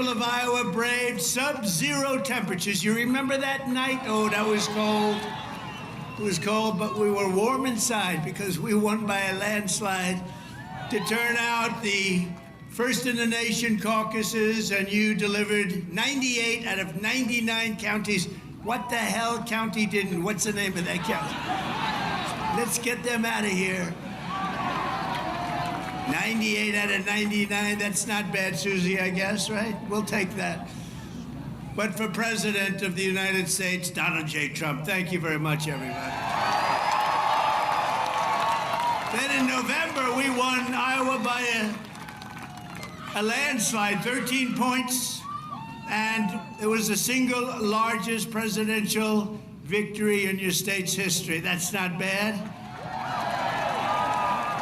people of Iowa braved sub-zero temperatures. You remember that night? Oh, that was cold. It was cold, but we were warm inside because we won by a landslide to turn out the first in the nation caucuses, and you delivered 98 out of 99 counties. What the hell county didn't? What's the name of that county? Let's get them out of here. 98 out of 99, that's not bad, Susie, I guess, right? We'll take that. But for President of the United States, Donald J. Trump, thank you very much, everybody. Then in November, we won Iowa by a landslide, 13 points, and it was the single largest presidential victory in your state's history. That's not bad.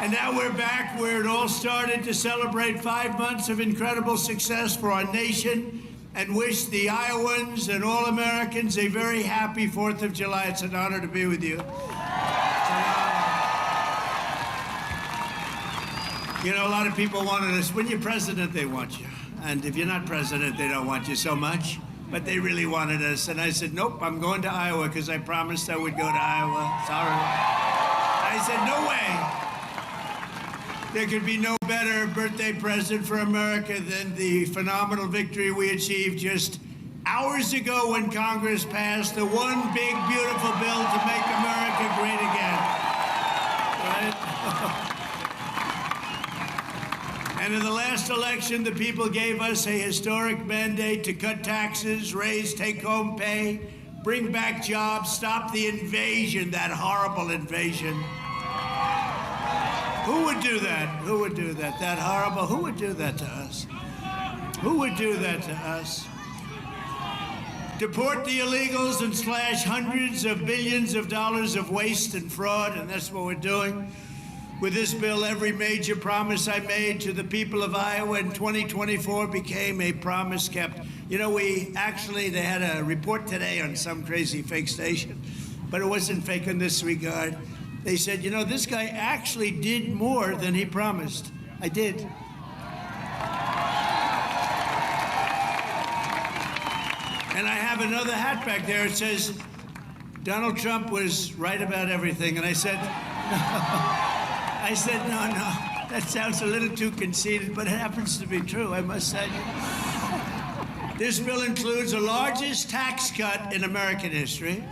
And now we're back where it all started to celebrate 5 months of incredible success for our nation and wish the Iowans and all Americans a very happy 4th of July. It's an honor to be with you. You know, a lot of people wanted us, when you're president, they want you. And if you're not president, they don't want you so much. But they really wanted us. And I said, nope, I'm going to Iowa because I promised I would go to Iowa. Sorry. I said, no way. There could be no better birthday present for America than the phenomenal victory we achieved just hours ago when Congress passed the one big, beautiful bill to make America great again. Right? And in the last election, the people gave us a historic mandate to cut taxes, raise take-home pay, bring back jobs, stop the invasion, that horrible invasion. Who would do that? Who would do that? That horrible, who would do that to us? Who would do that to us? Deport the illegals and slash hundreds of billions of dollars of waste and fraud, and that's what we're doing. With this bill, every major promise I made to the people of Iowa in 2024 became a promise kept. You know, they had a report today on some crazy fake station, but it wasn't fake in this regard. They said, you know, this guy actually did more than he promised. I did. And I have another hat back there. It says, Donald Trump was right about everything. And I said, no, that sounds a little too conceited, but it happens to be true, I must say. This bill includes the largest tax cut in American history,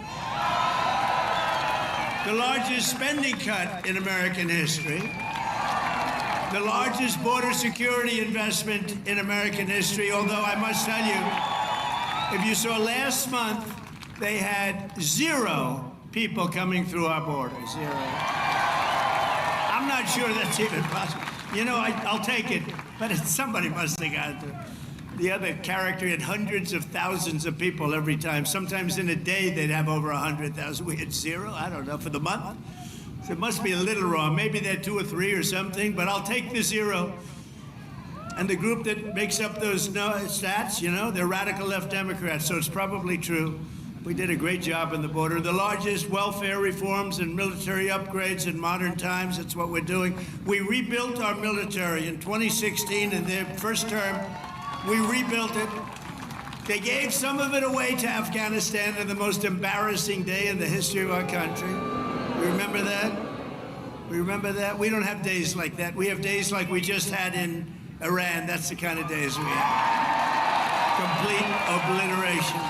the largest spending cut in American history, the largest border security investment in American history, although I must tell you, if you saw last month, they had 0 people coming through our border, 0. I'm not sure that's even possible. You know, I'll take it, but somebody must have got to. The other character had hundreds of thousands of people every time. Sometimes in a day, they'd have over 100,000. We had 0, I don't know, for the month. So it must be a little wrong. Maybe they're 2 or 3 or something, but I'll take the 0. And the group that makes up those stats, you know, they're radical left Democrats, so it's probably true. We did a great job on the border. The largest welfare reforms and military upgrades in modern times, that's what we're doing. We rebuilt our military in 2016 in their first term. We rebuilt it. They gave some of it away to Afghanistan on the most embarrassing day in the history of our country. We remember that? We remember that? We don't have days like that. We have days like we just had in Iran. That's the kind of days we have. Complete obliteration.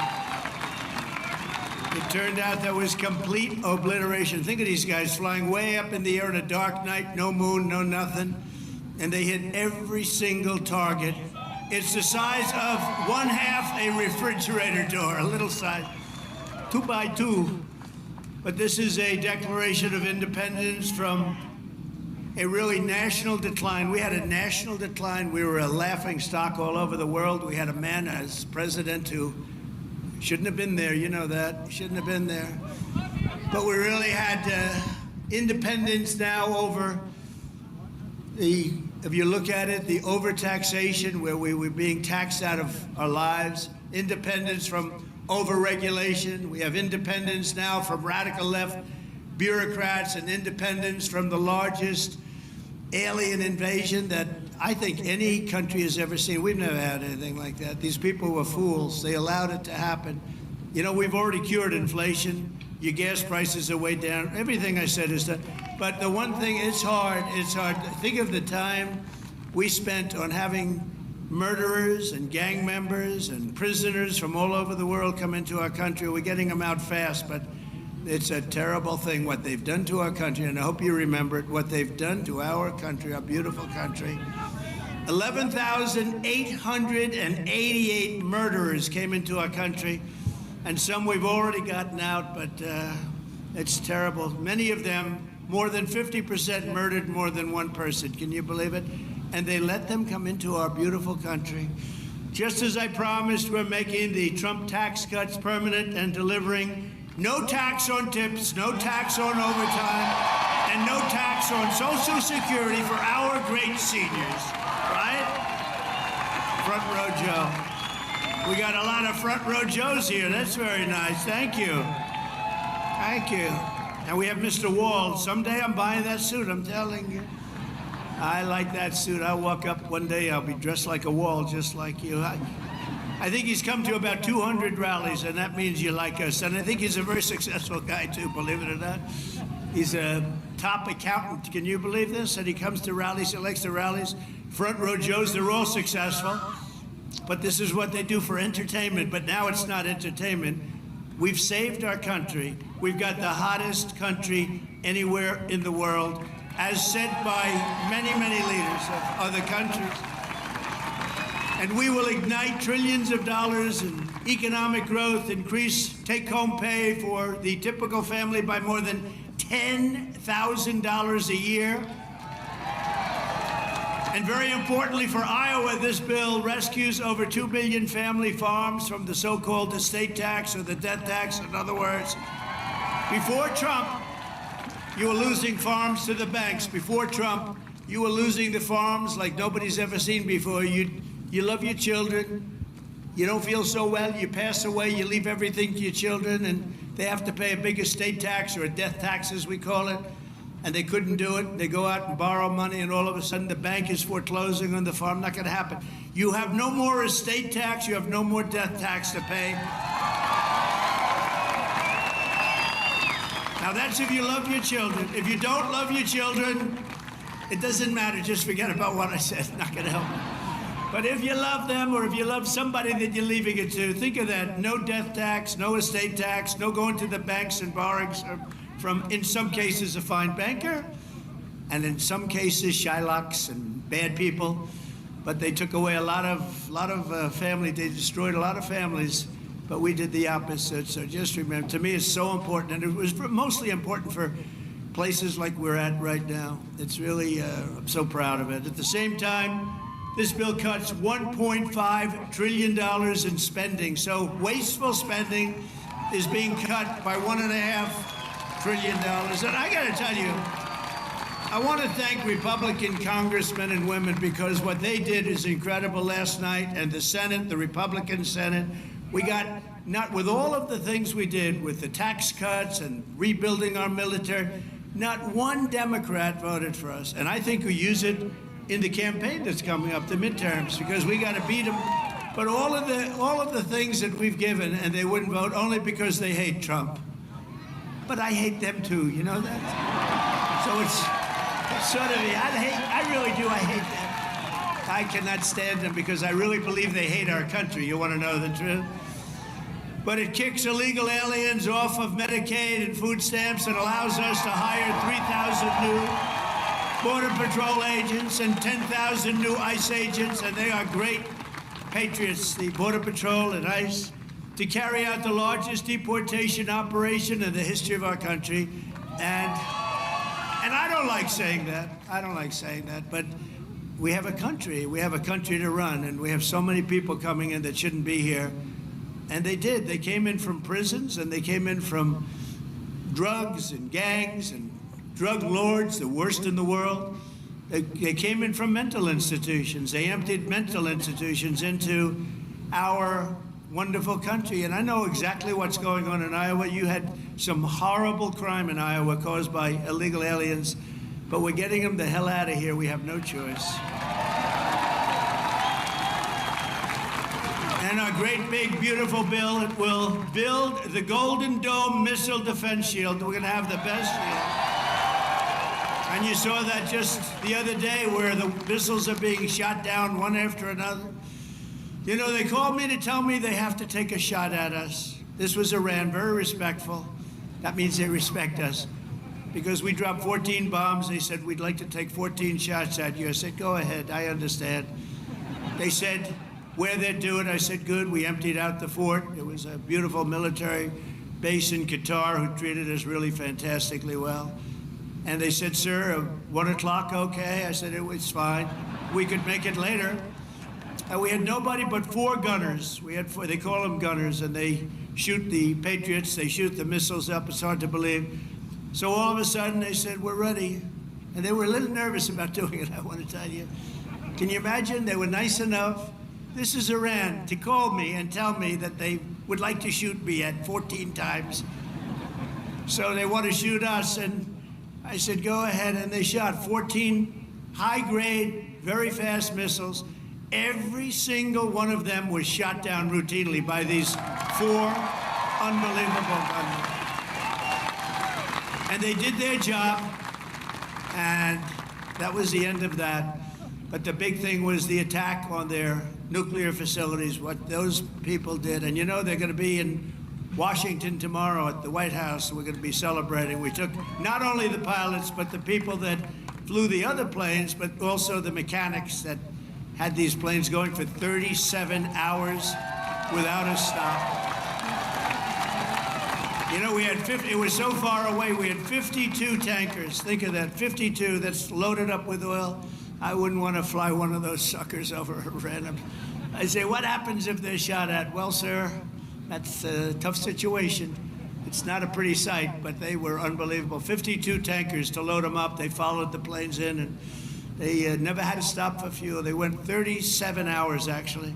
It turned out there was complete obliteration. Think of these guys flying way up in the air on a dark night, no moon, no nothing, and they hit every single target. It's the size of 1/2 a refrigerator door, a little size, 2 by 2. But this is a declaration of independence from a really national decline. We had a national decline. We were a laughing stock all over the world. We had a man as president who shouldn't have been there, you know that, shouldn't have been there. But we really had independence now over the, if you look at it, the overtaxation where we were being taxed out of our lives, independence from overregulation. We have independence now from radical left bureaucrats and independence from the largest alien invasion that I think any country has ever seen. We've never had anything like that. These people were fools. They allowed it to happen. You know, we've already cured inflation. Your gas prices are way down. Everything I said is done. But the one thing, it's hard. It's hard. Think of the time we spent on having murderers and gang members and prisoners from all over the world come into our country. We're getting them out fast, but it's a terrible thing what they've done to our country, and I hope you remember it, what they've done to our country, our beautiful country. 11,888 murderers came into our country, and some we've already gotten out, but it's terrible. Many of them, more than 50% murdered more than one person. Can you believe it? And they let them come into our beautiful country. Just as I promised, we're making the Trump tax cuts permanent and delivering no tax on tips, no tax on overtime, and no tax on Social Security for our great seniors, right? Front row Joe. We got a lot of front row Joes here. That's very nice. Thank you. Thank you. And we have Mr. Wall. Someday I'm buying that suit, I'm telling you. I like that suit. I'll walk up one day, I'll be dressed like a Wall, just like you. I think he's come to about 200 rallies, and that means you like us. And I think he's a very successful guy, too, believe it or not. He's a top accountant. Can you believe this? And he comes to rallies, he likes the rallies. Front row Joes, they're all successful. But this is what they do for entertainment. But now it's not entertainment. We've saved our country. We've got the hottest country anywhere in the world, as said by many, many leaders of other countries. And we will ignite trillions of dollars in economic growth, increase take-home pay for the typical family by more than $10,000 a year. And very importantly for Iowa, this bill rescues over 2 million family farms from the so-called estate tax or the death tax. In other words, before Trump, you were losing farms to the banks. Before Trump, you were losing the farms like nobody's ever seen before. You love your children. You don't feel so well. You pass away. You leave everything to your children, and they have to pay a big estate tax or a death tax, as we call it. And they couldn't do it. They go out and borrow money, and all of a sudden the bank is foreclosing on the farm. Not going to happen. You have no more estate tax. You have no more death tax to pay. Now that's if you love your children. If you don't love your children, it doesn't matter. Just forget about what I said. Not going to help you. But if you love them, or if you love somebody that you're leaving it to, think of that. No death tax, no estate tax, no going to the banks and borrowing from, in some cases, a fine banker, and in some cases, Shylocks and bad people. But they took away a lot of family. They destroyed a lot of families. But we did the opposite. So just remember, to me, it's so important, and it was mostly important for places like we're at right now. It's really, I'm so proud of it. At the same time, this bill cuts $1.5 trillion in spending. So wasteful spending is being cut by $1.5 trillion. And I got to tell you, I want to thank Republican congressmen and women, because what they did is incredible last night. And the Senate, the Republican Senate, we got, not with all of the things we did with the tax cuts and rebuilding our military, not one Democrat voted for us. And I think we use it in the campaign that's coming up, the midterms, because we got to beat them. But all of the things that we've given, and they wouldn't vote only because they hate Trump. But I hate them too, you know that? So it's sort of, I really do, I hate them. I cannot stand them because I really believe they hate our country. You want to know the truth? But it kicks illegal aliens off of Medicaid and food stamps and allows us to hire 3,000 new Border Patrol agents and 10,000 new ICE agents, and they are great patriots, the Border Patrol and ICE, to carry out the largest deportation operation in the history of our country. And I don't like saying that. I don't like saying that, but we have a country. We have a country to run, and we have so many people coming in that shouldn't be here. And they did. They came in from prisons, and they came in from drugs and gangs and drug lords, the worst in the world. They came in from mental institutions. They emptied mental institutions into our wonderful country. And I know exactly what's going on in Iowa. You had some horrible crime in Iowa caused by illegal aliens, but we're getting them the hell out of here. We have no choice. And our great, big, beautiful bill, it will build the Golden Dome Missile Defense Shield. We're going to have the best shield. And you saw that just the other day where the missiles are being shot down one after another. You know, they called me to tell me they have to take a shot at us. This was Iran, very respectful. That means they respect us. Because we dropped 14 bombs, they said, we'd like to take 14 shots at you. I said, go ahead, I understand. They said, where they'd do it, I said, good. We emptied out the fort. It was a beautiful military base in Qatar who treated us really fantastically well. And they said, sir, 1 o'clock, okay? I said, it was fine. We could make it later. And we had nobody but 4 gunners. We had 4, they call them gunners, and they shoot the Patriots, they shoot the missiles up. It's hard to believe. So all of a sudden, they said, we're ready. And they were a little nervous about doing it, I want to tell you. Can you imagine? They were nice enough. This is Iran, to call me and tell me that they would like to shoot me at 14 times. So they want to shoot us, and I said, go ahead, and they shot 14 high-grade, very fast missiles. Every single one of them was shot down routinely by these 4 unbelievable gunmen. And they did their job, and that was the end of that. But the big thing was the attack on their nuclear facilities, what those people did. And you know, they're going to be in Washington tomorrow at the White House. We're going to be celebrating. We took not only the pilots, but the people that flew the other planes, but also the mechanics that had these planes going for 37 hours without a stop. You know, we had 50, it was so far away, we had 52 tankers. Think of that, 52 that's loaded up with oil. I wouldn't want to fly one of those suckers over random. I say, what happens if they're shot at? Well, sir, that's a tough situation. It's not a pretty sight, but they were unbelievable. 52 tankers to load them up. They followed the planes in, and they never had to stop for fuel. They went 37 hours, actually.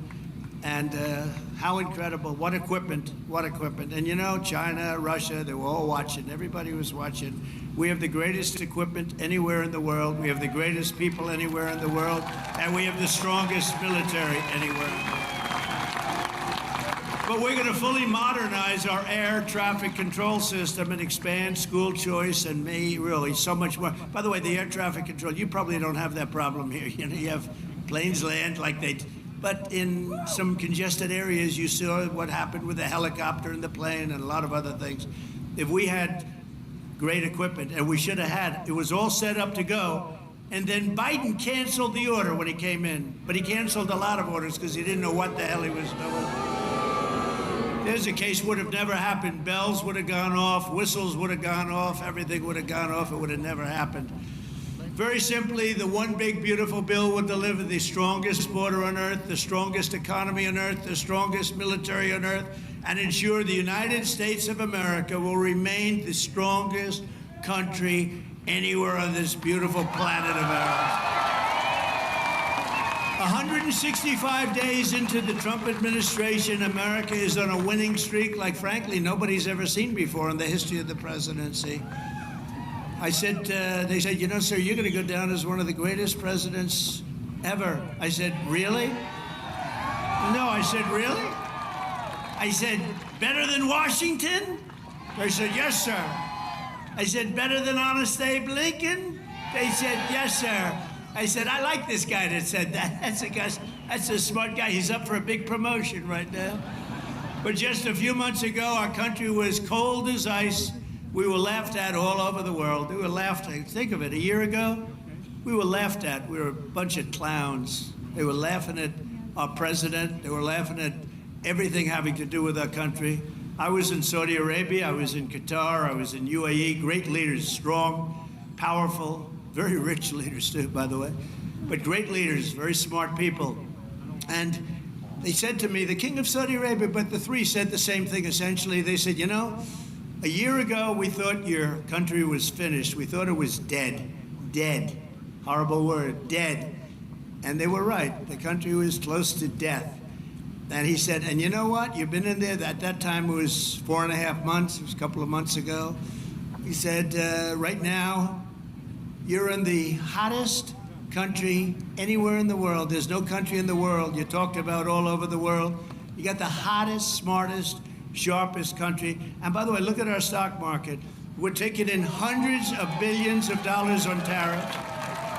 And how incredible. What equipment, what equipment. And you know, China, Russia, they were all watching. Everybody was watching. We have the greatest equipment anywhere in the world. We have the greatest people anywhere in the world. And we have the strongest military anywhere in the world. But we're going to fully modernize our air traffic control system and expand school choice and really so much more. By the way, the air traffic control, you probably don't have that problem here. You know, you have planes land like they... But in some congested areas, you saw what happened with the helicopter and the plane and a lot of other things. If we had great equipment, and we should have had, it was all set up to go, and then Biden canceled the order when he came in. But he canceled a lot of orders because he didn't know what the hell he was doing. There's a case would have never happened. Bells would have gone off, whistles would have gone off, everything would have gone off. It would have never happened. Very simply, the one big, beautiful bill would deliver the strongest border on earth, the strongest economy on earth, the strongest military on earth, and ensure the United States of America will remain the strongest country anywhere on this beautiful planet of ours. 165 days into the Trump administration, America is on a winning streak like, frankly, nobody's ever seen before in the history of the presidency. I said, they said, you know, sir, you're going to go down as one of the greatest presidents ever. I said, really? No, I said, really? I said, better than Washington? They said, yes, sir. I said, better than Honest Abe Lincoln? They said, yes, sir. I said, I like this guy that said that. That's a smart guy. He's up for a big promotion right now. But just a few months ago, our country was cold as ice. We were laughed at all over the world. We were laughed at. Think of it, a year ago, we were laughed at. We were a bunch of clowns. They were laughing at our president. They were laughing at everything having to do with our country. I was in Saudi Arabia. I was in Qatar. I was in UAE. Great leaders, strong, powerful, very rich leaders too, by the way. But great leaders, very smart people. And they said to me, the king of Saudi Arabia, but the three said the same thing essentially. They said, you know, a year ago, we thought your country was finished. We thought it was dead. Dead. Horrible word, dead. And they were right. The country was close to death. And he said, and you know what? You've been in there. At that time, it was 4.5 months. It was a couple of months ago. He said, right now, you're in the hottest country anywhere in the world. There's no country in the world. You talked about all over the world. You got the hottest, smartest, sharpest country. And by the way, look at our stock market. We're taking in hundreds of billions of dollars on tariffs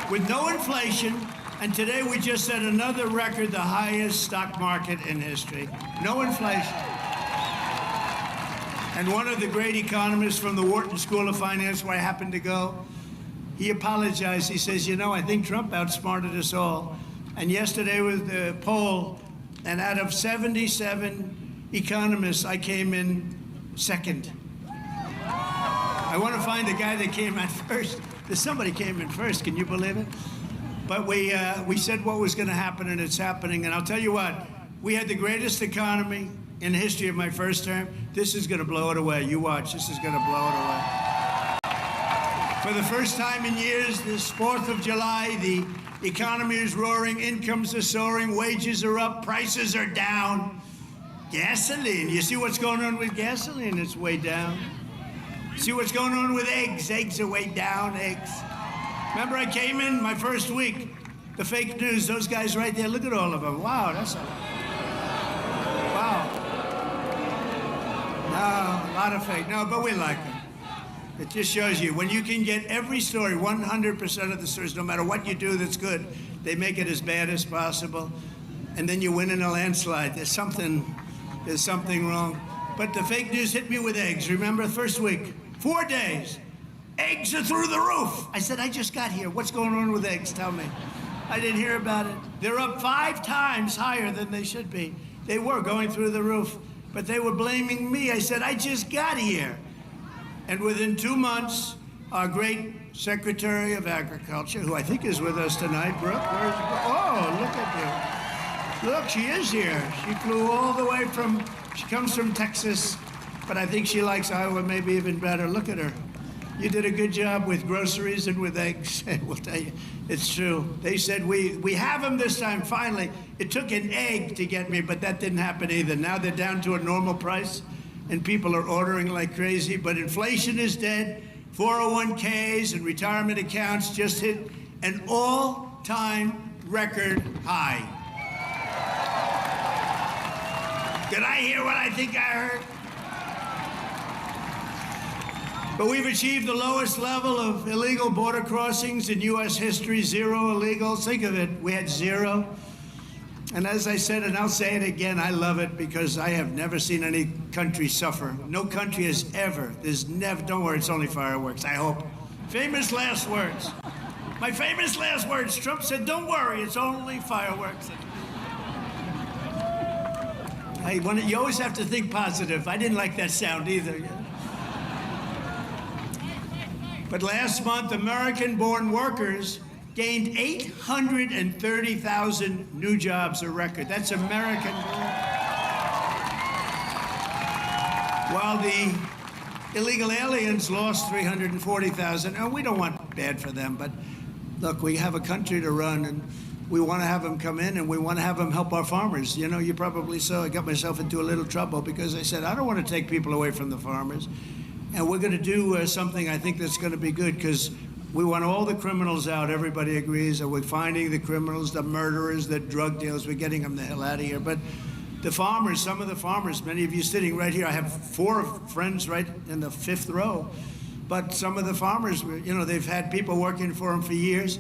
with no inflation. And today we just set another record, the highest stock market in history. No inflation. And one of the great economists from the Wharton School of Finance, where I happen to go, he apologized. He says, you know, I think Trump outsmarted us all. And yesterday was the poll, and out of 77 economists, I came in second. I want to find the guy that came in first. Somebody came in first, can you believe it? But we said what was going to happen, and it's happening. And I'll tell you what, we had the greatest economy in the history of my first term. This is going to blow it away. You watch, this is going to blow it away. For the first time in years, this 4th of July, the economy is roaring, incomes are soaring, wages are up, prices are down. Gasoline, you see what's going on with gasoline? It's way down. See what's going on with eggs? Eggs are way down, eggs. Remember I came in my first week, the fake news, those guys right there, look at all of them. Wow, that's a lot. Wow. No, a lot of fake. No, but we like them. It just shows you, when you can get every story, 100% of the stories, no matter what you do that's good, they make it as bad as possible, and then you win in a landslide. There's something wrong. But the fake news hit me with eggs. Remember, first week, 4 days, eggs are through the roof. I said, I just got here. What's going on with eggs? Tell me. I didn't hear about it. They're up 5 times higher than they should be. They were going through the roof, but they were blaming me. I said, I just got here. And within 2 months, our great Secretary of Agriculture, who I think is with us tonight, Brooke, where's Brooke? Oh, look at you. Look, she is here. She flew all the way from, she comes from Texas, but I think she likes Iowa maybe even better. Look at her. You did a good job with groceries and with eggs. We'll tell you, it's true. They said, we have them this time, finally. It took an egg to get me, but that didn't happen either. Now they're down to a normal price, and people are ordering like crazy, but inflation is dead. 401ks and retirement accounts just hit an all-time record high. Did I hear what I think I heard? But we've achieved the lowest level of illegal border crossings in U.S. history, 0 illegals. Think of it, we had 0. And as I said, and I'll say it again, I love it because I have never seen any country suffer. No country has ever, there's never, don't worry, it's only fireworks, I hope. Famous last words. My famous last words, Trump said, don't worry, it's only fireworks. Hey, you always have to think positive. I didn't like that sound either. But last month, American-born workers gained 830,000 new jobs, a record. That's American-born. While the illegal aliens lost 340,000. And we don't want bad for them, but look, we have a country to run, and we want to have them come in, and we want to have them help our farmers. You know, you probably saw I got myself into a little trouble because I said, I don't want to take people away from the farmers. And we're going to do something I think that's going to be good, because we want all the criminals out. Everybody agrees that we're finding the criminals, the murderers, the drug dealers. We're getting them the hell out of here. But the farmers, some of the farmers, many of you sitting right here, I have 4 friends right in the 5th row. But some of the farmers, you know, they've had people working for them for years.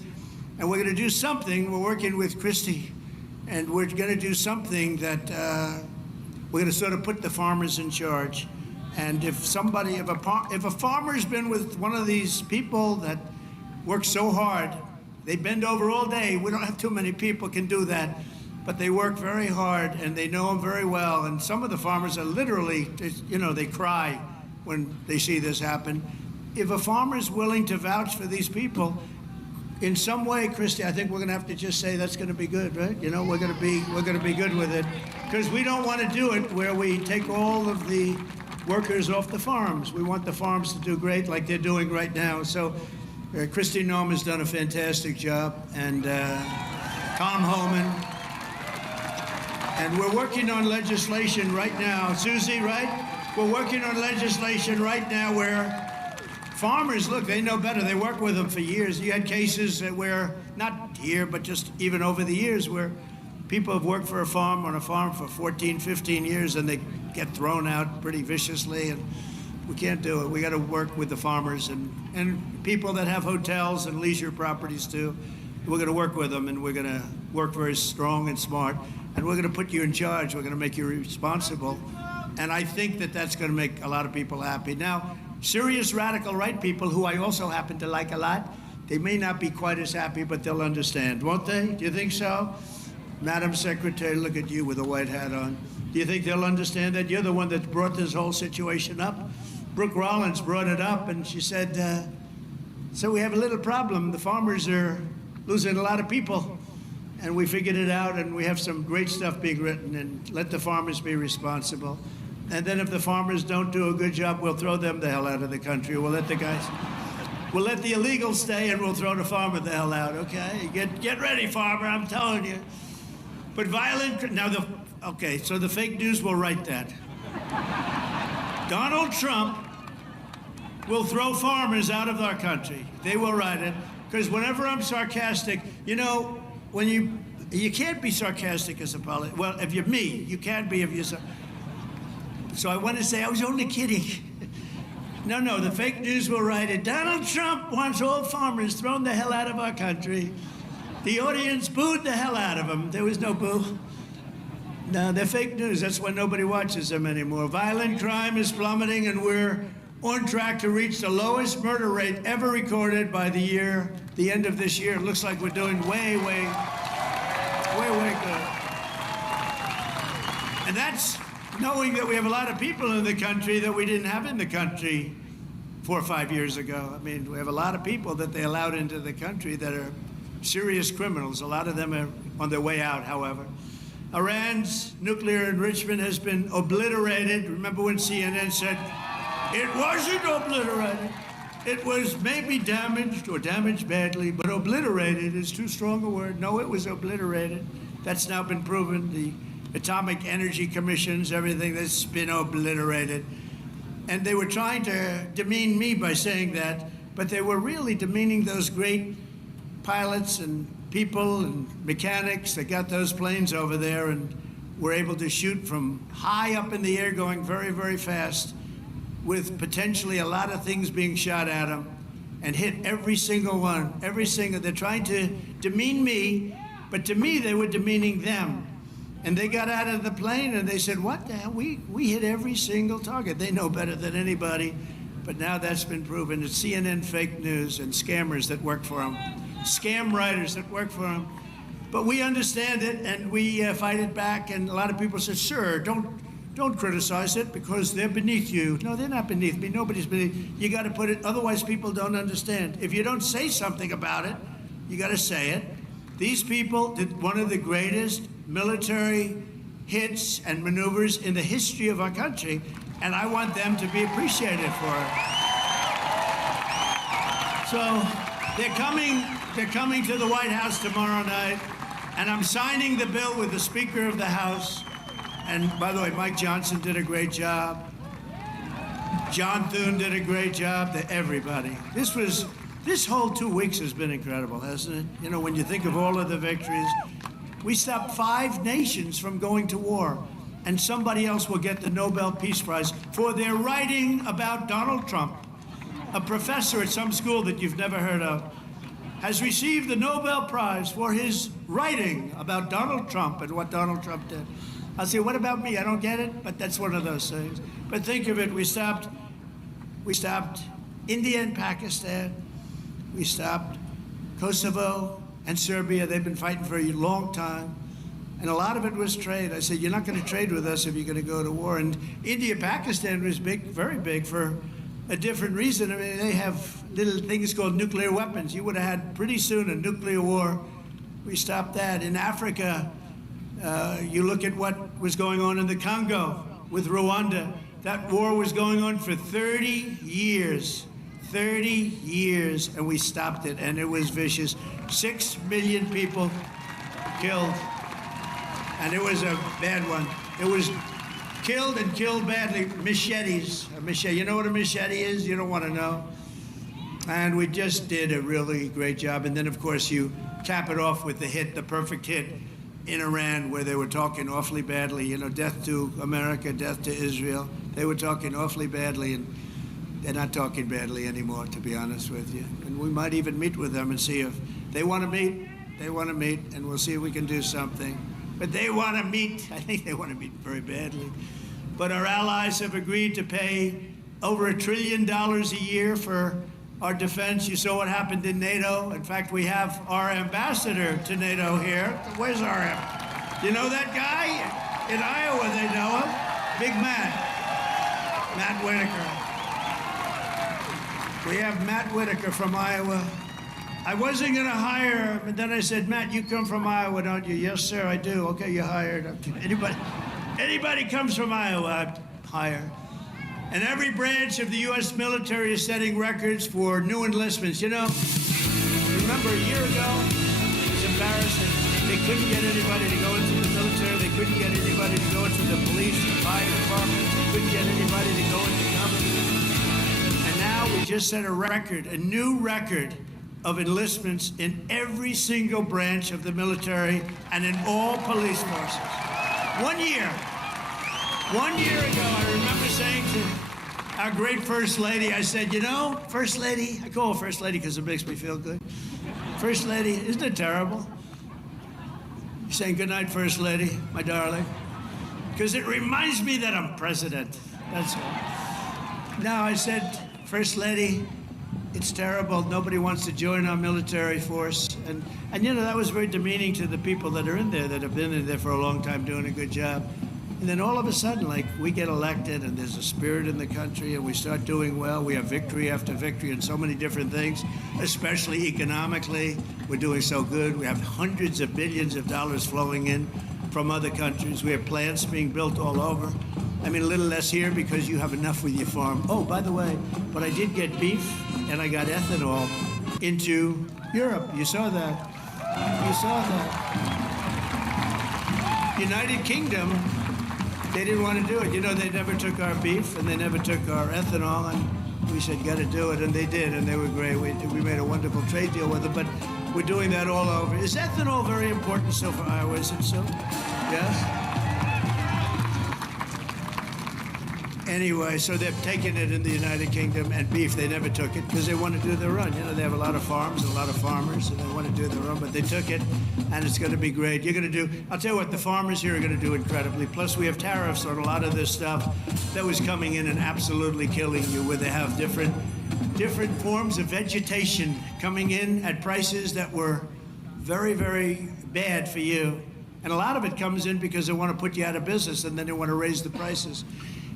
And we're going to do something. We're working with Christie. And we're going to do something that we're going to sort of put the farmers in charge. And if somebody, if a farmer's been with one of these people that work so hard, they bend over all day. We don't have too many people can do that, but they work very hard and they know them very well. And some of the farmers are literally, you know, they cry when they see this happen. If a farmer's willing to vouch for these people, in some way, Christy, I think we're going to have to just say that's going to be good, right? You know, we're going to be good with it, because we don't want to do it where we take all of the workers off the farms. We want the farms to do great like they're doing right now. So Kristi Noem has done a fantastic job, and Tom Homan. And we're working on legislation right now. Susie, right? We're working on legislation right now where farmers, look, they know better. They work with them for years. You had cases where, not here, but just even over the years, where people have worked for on a farm for 14, 15 years, and they get thrown out pretty viciously, and we can't do it. We got to work with the farmers and people that have hotels and leisure properties too. We're going to work with them, and we're going to work very strong and smart, and we're going to put you in charge. We're going to make you responsible, and I think that that's going to make a lot of people happy. Now, serious radical right people, who I also happen to like a lot, they may not be quite as happy, but they'll understand, won't they? Do you think so? Madam Secretary, look at you with a white hat on. Do you think they'll understand that? You're the one that brought this whole situation up. Brooke Rollins brought it up, and she said, so we have a little problem. The farmers are losing a lot of people, and we figured it out, and we have some great stuff being written, and let the farmers be responsible. And then if the farmers don't do a good job, we'll throw them the hell out of the country. We'll let the illegals stay, and we'll throw the farmer the hell out, okay? Get ready, farmer, I'm telling you. But okay, so the fake news will write that. Donald Trump will throw farmers out of our country. They will write it, because whenever I'm sarcastic, you know, when you can't be sarcastic as a politician. Well, if you're me, you can't be if you're so I want to say I was only kidding. No, the fake news will write it. Donald Trump wants all farmers thrown the hell out of our country. The audience booed the hell out of him. There was no boo. No, they're fake news. That's why nobody watches them anymore. Violent crime is plummeting, and we're on track to reach the lowest murder rate ever recorded by the end of this year. It looks like we're doing way good. And that's knowing that we have a lot of people in the country that we didn't have in the country 4 or 5 years ago. I mean, we have a lot of people that they allowed into the country that are serious criminals. A lot of them are on their way out, however. Iran's nuclear enrichment has been obliterated. Remember when CNN said, it wasn't obliterated. It was maybe damaged or damaged badly, but obliterated is too strong a word. No, it was obliterated. That's now been proven. The Atomic Energy Commissions, everything that's been obliterated. And they were trying to demean me by saying that, but they were really demeaning those great pilots and people and mechanics that got those planes over there and were able to shoot from high up in the air going very, very fast with potentially a lot of things being shot at them and hit every single one, they're trying to demean me, but to me they were demeaning them. And they got out of the plane and they said, what the hell, we hit every single target. They know better than anybody, but now that's been proven. It's CNN fake news and scammers that work for them. Scam writers that work for them. But we understand it, and we fight it back, and a lot of people say, sir, don't criticize it because they're beneath you. No, they're not beneath me. Nobody's beneath. You got to put it, otherwise people don't understand. If you don't say something about it, you got to say it. These people did one of the greatest military hits and maneuvers in the history of our country, and I want them to be appreciated for it. So they're coming to the White House tomorrow night, and I'm signing the bill with the Speaker of the House. And by the way, Mike Johnson did a great job. John Thune did a great job. Everybody. This whole 2 weeks has been incredible, hasn't it? You know, when you think of all of the victories, we stopped 5 nations from going to war, and somebody else will get the Nobel Peace Prize for their writing about Donald Trump. A professor at some school that you've never heard of has received the Nobel Prize for his writing about Donald Trump and what Donald Trump did. I'll say, what about me? I don't get it, but that's one of those things. But think of it, we stopped India and Pakistan, we stopped Kosovo and Serbia. They've been fighting for a long time. And a lot of it was trade. I said, you're not going to trade with us if you're going to go to war. And India, Pakistan was big, very big for a different reason. I mean, they have little things called nuclear weapons. You would have had pretty soon a nuclear war. We stopped that. In Africa, you look at what was going on in the Congo with Rwanda. That war was going on for 30 years. 30 years, and we stopped it, and it was vicious. 6 million people killed, and it was a bad one. It was killed and killed badly. Machetes. A machete. You know what a machete is? You don't want to know. And we just did a really great job. And then, of course, you cap it off with the hit, the perfect hit, in Iran where they were talking awfully badly, you know, death to America, death to Israel. They were talking awfully badly, and they're not talking badly anymore, to be honest with you. And we might even meet with them and see if they want to meet. They want to meet, and we'll see if we can do something. But they want to meet. I think they want to meet very badly. But our allies have agreed to pay over $1 trillion a year for our defense. You saw what happened in NATO. In fact, we have our ambassador to NATO here. Where's our You know that guy? In Iowa, they know him. Big Matt Whitaker. We have Matt Whitaker from Iowa. I wasn't going to hire him, and then I said, Matt, you come from Iowa, don't you? Yes, sir, I do. Okay, you're hired. Anybody comes from Iowa, I hire. And every branch of the U.S. military is setting records for new enlistments. You know, remember a year ago, it was embarrassing. They couldn't get anybody to go into the military. They couldn't get anybody to go into the police, the fire department. They couldn't get anybody to go into government. And now we just set a record, a new record of enlistments in every single branch of the military and in all police forces. 1 year. 1 year ago, I remember saying to our great First Lady, I said, you know, First Lady, I call her First Lady because it makes me feel good. First Lady, isn't it terrible? You're saying good night, First Lady, my darling. Because it reminds me that I'm president. That's all. Now, I said, First Lady, it's terrible. Nobody wants to join our military force. And you know, that was very demeaning to the people that are in there, that have been in there for a long time doing a good job. And then all of a sudden, like, we get elected and there's a spirit in the country and we start doing well. We have victory after victory in so many different things, especially economically. We're doing so good. We have hundreds of billions of dollars flowing in from other countries. We have plants being built all over. I mean, a little less here because you have enough with your farm. Oh, by the way, but I did get beef and I got ethanol into Europe. You saw that. You saw that. United Kingdom, they didn't want to do it. You know, they never took our beef and they never took our ethanol, and we said, got to do it, and they did, and they were great. We made a wonderful trade deal with them, but we're doing that all over. Is ethanol very important still for Iowa? Is it so? Yes? Anyway, so they've taken it in the United Kingdom, and beef, they never took it because they want to do their own. You know, they have a lot of farms and a lot of farmers, and they want to do their own, but they took it, and it's going to be great. You're going to do, I'll tell you what, the farmers here are going to do incredibly. Plus, we have tariffs on a lot of this stuff that was coming in and absolutely killing you, where they have different forms of vegetation coming in at prices that were very, very bad for you. And a lot of it comes in because they want to put you out of business, and then they want to raise the prices.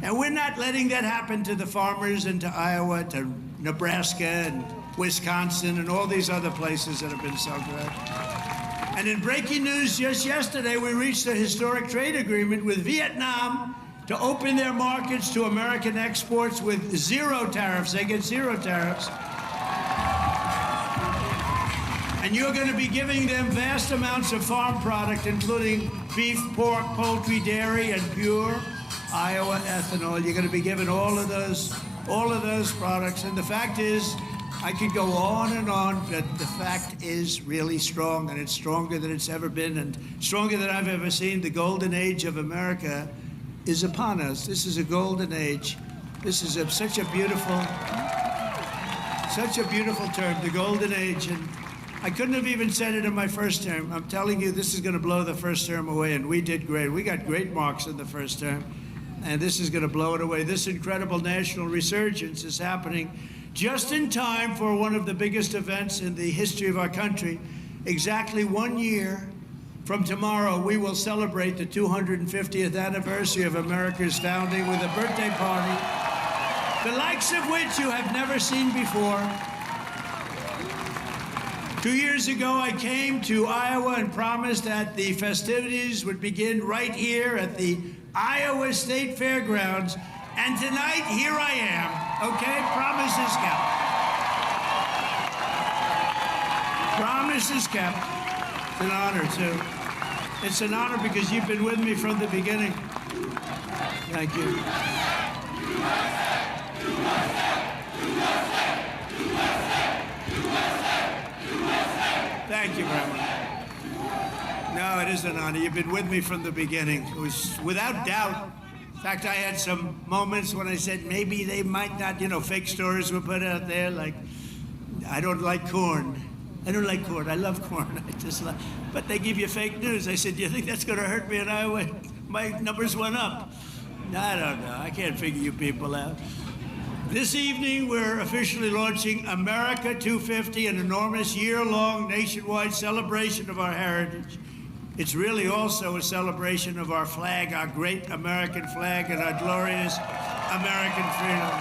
And we're not letting that happen to the farmers and to Iowa, to Nebraska and Wisconsin and all these other places that have been so good. And in breaking news just yesterday, we reached a historic trade agreement with Vietnam to open their markets to American exports with zero tariffs. They get zero tariffs. And you're going to be giving them vast amounts of farm product, including beef, pork, poultry, dairy, and pure Iowa ethanol. You're going to be given all of those products. And the fact is, I could go on and on, but the fact is really strong, and it's stronger than it's ever been, and stronger than I've ever seen. The golden age of America is upon us. This is a golden age. This is such a beautiful term, the golden age. And I couldn't have even said it in my first term. I'm telling you, this is going to blow the first term away, and we did great. We got great marks in the first term, and this is going to blow it away. This incredible national resurgence is happening just in time for one of the biggest events in the history of our country. Exactly 1 year from tomorrow, we will celebrate the 250th anniversary of America's founding with a birthday party, the likes of which you have never seen before. 2 years ago, I came to Iowa and promised that the festivities would begin right here at the Iowa State Fairgrounds. And tonight, here I am, okay? Promises kept. Promises kept. It's an honor, too. It's an honor because you've been with me from the beginning. Thank you. Thank you very much. No, it is an honor. You've been with me from the beginning. It was without doubt. In fact, I had some moments when I said maybe they might not, fake stories were put out there like, I don't like corn. I don't like corn. I love corn. But they give you fake news. I said, do you think that's going to hurt me in Iowa? My numbers went up. I don't know. I can't figure you people out. This evening, we're officially launching America 250, an enormous year-long nationwide celebration of our heritage. It's really also a celebration of our flag, our great American flag, and our glorious American freedom.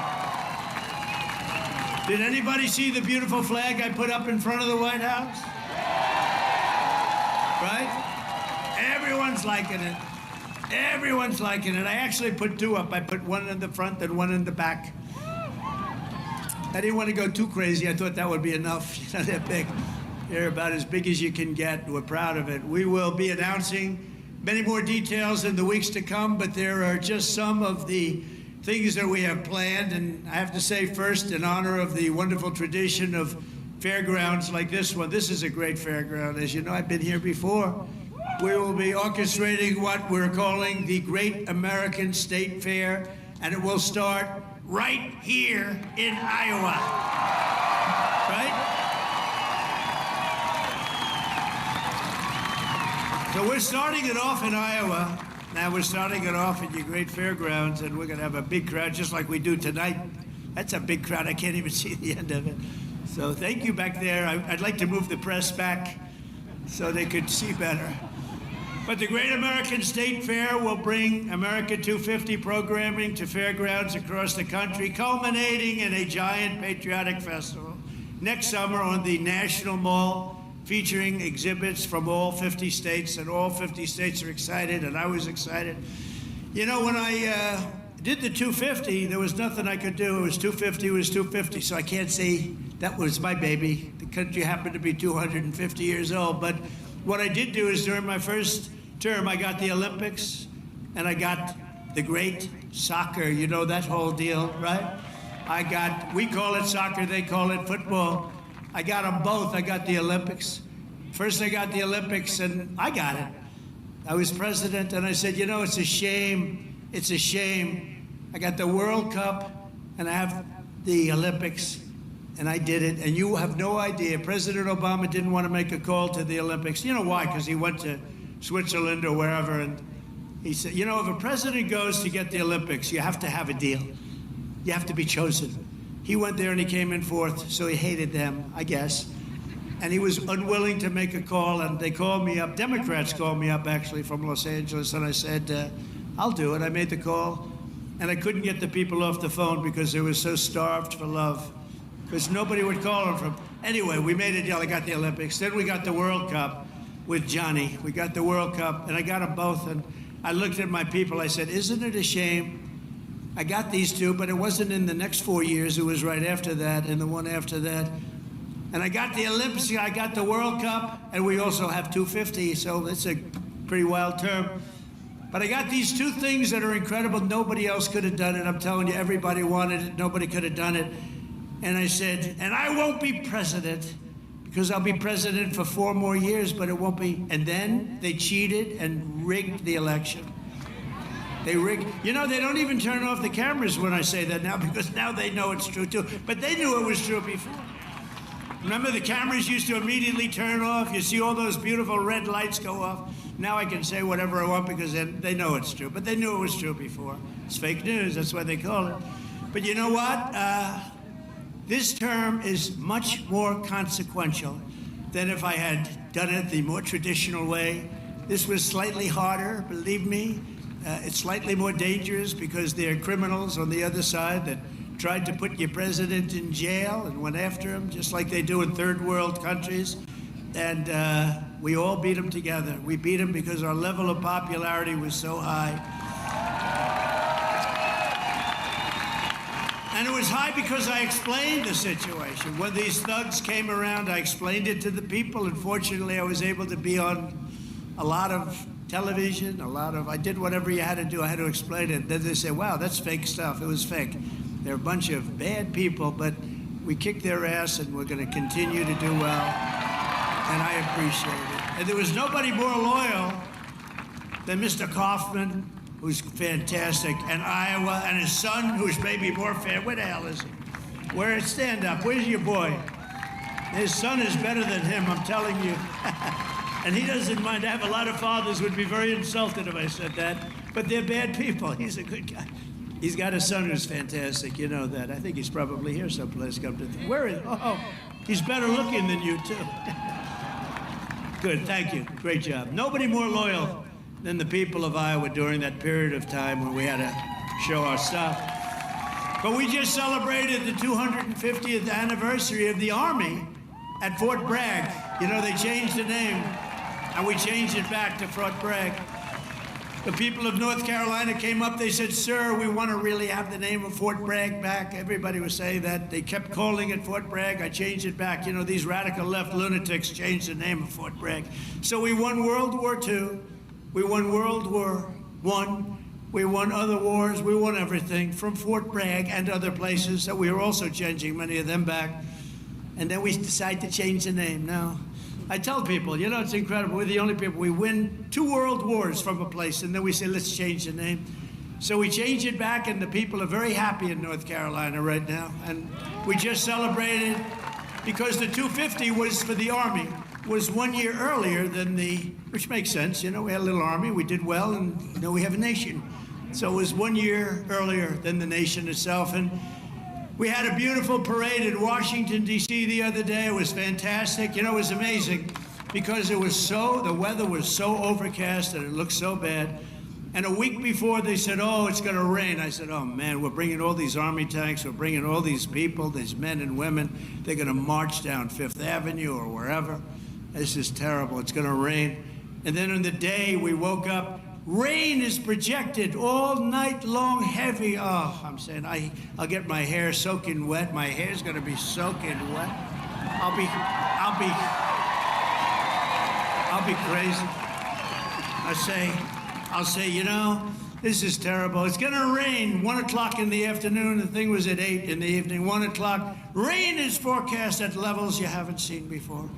Did anybody see the beautiful flag I put up in front of the White House? Right? Everyone's liking it. Everyone's liking it. I actually put two up. I put one in the front and one in the back. I didn't want to go too crazy. I thought that would be enough. They're big. They're about as big as you can get. We're proud of it. We will be announcing many more details in the weeks to come, but there are just some of the things that we have planned. And I have to say first, in honor of the wonderful tradition of fairgrounds like this one, this is a great fairground. As you know, I've been here before. We will be orchestrating what we're calling the Great American State Fair, and it will start right here in Iowa, right? So we're starting it off in Iowa. Now we're starting it off at your great fairgrounds, and we're going to have a big crowd just like we do tonight. That's a big crowd. I can't even see the end of it. So thank you back there. I'd like to move the press back so they could see better. But the Great American State Fair will bring America 250 programming to fairgrounds across the country, culminating in a giant patriotic festival next summer on the National Mall, featuring exhibits from all 50 states, and all 50 states are excited, and I was excited. You know, when I did the 250, there was nothing I could do. It was 250, it was 250, so I can't say that was my baby. The country happened to be 250 years old, but what I did do is during my first term, I got the Olympics, and I got the great soccer, you know, that whole deal, right? We call it soccer, they call it football. I got them both. I got the Olympics. First I got the Olympics, and I got it. I was president, and I said, you know, it's a shame. It's a shame. I got the World Cup, and I have the Olympics, and I did it. And you have no idea. President Obama didn't want to make a call to the Olympics. You know why? Because he went to Switzerland or wherever, and he said, you know, if a president goes to get the Olympics, you have to have a deal. You have to be chosen. He went there and he came in fourth, so he hated them, I guess. And he was unwilling to make a call, and they called me up. Democrats called me up, actually, from Los Angeles, and I said, I'll do it. I made the call, and I couldn't get the people off the phone because they were so starved for love, because nobody would call them from. Anyway, we made a deal. I got the Olympics. Then we got the World Cup with Johnny. We got the World Cup, and I got them both, and I looked at my people. I said, isn't it a shame? I got these two, but it wasn't in the next 4 years. It was right after that and the one after that. And I got the Olympics, I got the World Cup, and we also have 250, so it's a pretty wild term. But I got these two things that are incredible. Nobody else could have done it. I'm telling you, everybody wanted it. Nobody could have done it. And I said, and I won't be president, because I'll be president for 4 more years, but it won't be. And then they cheated and rigged the election. They rigged. You know, they don't even turn off the cameras when I say that now, because now they know it's true too. But they knew it was true before. Remember, the cameras used to immediately turn off. You see all those beautiful red lights go off. Now I can say whatever I want because they know it's true. But they knew it was true before. It's fake news. That's why they call it. But you know what? This term is much more consequential than if I had done it the more traditional way. This was slightly harder, believe me. It's slightly more dangerous because there are criminals on the other side that tried to put your president in jail and went after him, just like they do in third world countries. And we all beat him together. We beat him because our level of popularity was so high. And it was high because I explained the situation. When these thugs came around, I explained it to the people, and fortunately I was able to be on a lot of television, I did whatever you had to do. I had to explain it. Then they say, wow, that's fake stuff. It was fake. They're a bunch of bad people, but we kicked their ass, and we're going to continue to do well, and I appreciate it. And there was nobody more loyal than Mr. Kaufman, who's fantastic, and Iowa, and his son, who's maybe more fair. Where the hell is he? Where? Stand up. Where's your boy? His son is better than him, I'm telling you. And he doesn't mind. I have a lot of fathers would be very insulted if I said that, but they're bad people. He's a good guy. He's got a son who's fantastic, you know that. I think he's probably here someplace. Come to think. Where is? Oh, he's better looking than you too. Good, thank you. Great job. Nobody more loyal than the people of Iowa during that period of time when we had to show our stuff. But we just celebrated the 250th anniversary of the Army at Fort Bragg. You know, they changed the name, and we changed it back to Fort Bragg. The people of North Carolina came up, they said, sir, we want to really have the name of Fort Bragg back. Everybody was saying that. They kept calling it Fort Bragg. I changed it back. You know, these radical left lunatics changed the name of Fort Bragg. So we won World War II. We won World War I. We won other wars. We won everything from Fort Bragg and other places that we were also changing many of them back. And then we decided to change the name. Now, I tell people, you know, it's incredible. We're the only people. We win 2 world wars from a place, and then we say, let's change the name. So we change it back, and the people are very happy in North Carolina right now. And we just celebrated, because the 250 was for the Army, was 1 year earlier than which makes sense. You know, we had a little army, we did well, and now we have a nation. So it was 1 year earlier than the nation itself. And we had a beautiful parade in Washington, D.C. the other day. It was fantastic. You know, it was amazing because the weather was so overcast and it looked so bad. And a week before they said, oh, it's going to rain. I said, oh, man, we're bringing all these Army tanks. We're bringing all these people, these men and women. They're going to march down Fifth Avenue or wherever. This is terrible. It's going to rain. And then on the day we woke up, rain is projected all night long, heavy. Oh, I'm saying I'll get my hair soaking wet. My hair's gonna be soaking wet. I'll be crazy. I'll say, you know, this is terrible. It's gonna rain 1 o'clock in the afternoon. The thing was at 8 in the evening, 1 o'clock. Rain is forecast at levels you haven't seen before.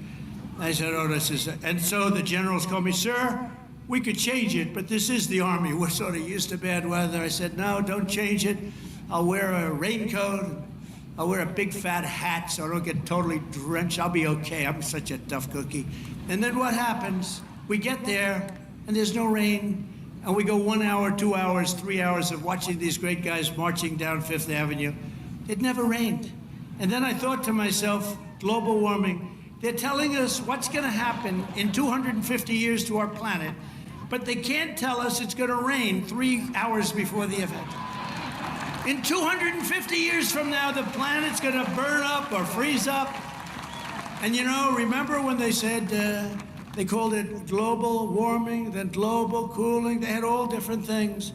I said, oh, this is it. And so the generals called me, sir, we could change it, but this is the Army. We're sort of used to bad weather. I said, no, don't change it. I'll wear a raincoat. I'll wear a big fat hat so I don't get totally drenched. I'll be okay. I'm such a tough cookie. And then what happens? We get there, and there's no rain, and we go 1 hour, 2 hours, 3 hours of watching these great guys marching down Fifth Avenue. It never rained. And then I thought to myself, global warming, they're telling us what's going to happen in 250 years to our planet, but they can't tell us it's going to rain 3 hours before the event. In 250 years from now, the planet's going to burn up or freeze up. And you know, remember when they said, they called it global warming, then global cooling, they had all different things.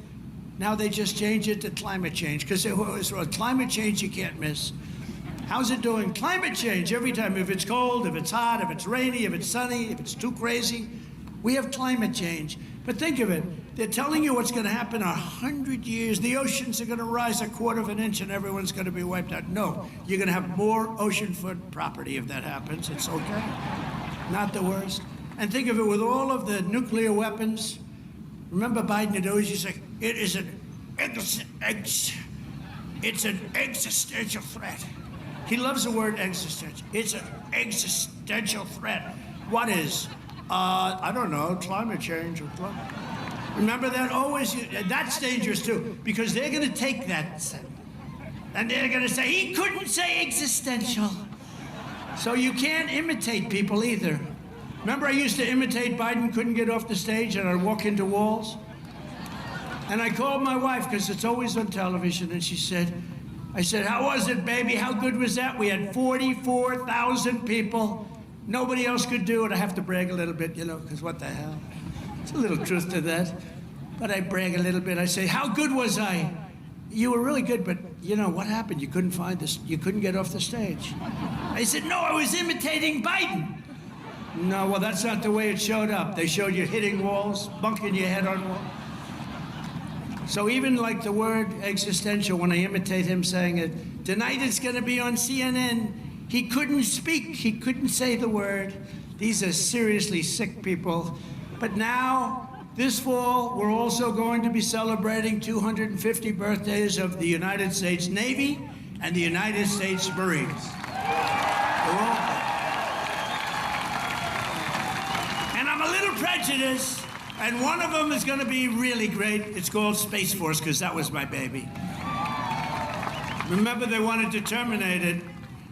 Now they just changed it to climate change, because it was climate change you can't miss. How's it doing? Climate change every time. If it's cold, if it's hot, if it's rainy, if it's sunny, if it's too crazy, we have climate change. But think of it. They're telling you what's going to happen in 100 years. The oceans are going to rise 1/4 of an inch and everyone's going to be wiped out. No, you're going to have more oceanfront property if that happens. It's okay. Not the worst. And think of it, with all of the nuclear weapons. Remember Biden had always used to say, it's an existential threat. He loves the word existential. It's an existential threat. What is? I don't know, climate change. Remember that? Always, that's dangerous too, because they're going to take that and they're going to say, he couldn't say existential. So you can't imitate people either. Remember I used to imitate Biden, couldn't get off the stage, and I'd walk into walls? And I called my wife, because it's always on television, and I said, how was it, baby? How good was that? We had 44,000 people. Nobody else could do it. I have to brag a little bit, you know, because what the hell? There's a little truth to that. But I brag a little bit. I say, how good was I? You were really good, but you know, what happened? You couldn't find this. You couldn't get off the stage. I said, no, I was imitating Biden. No, well, that's not the way it showed up. They showed you hitting walls, bunking your head on walls. So even like the word existential, when I imitate him saying it, tonight it's going to be on CNN. He couldn't speak. He couldn't say the word. These are seriously sick people. But now, this fall, we're also going to be celebrating 250 birthdays of the United States Navy and the United States Marines. And I'm a little prejudiced, and one of them is going to be really great. It's called Space Force, because that was my baby. Remember, they wanted to terminate it.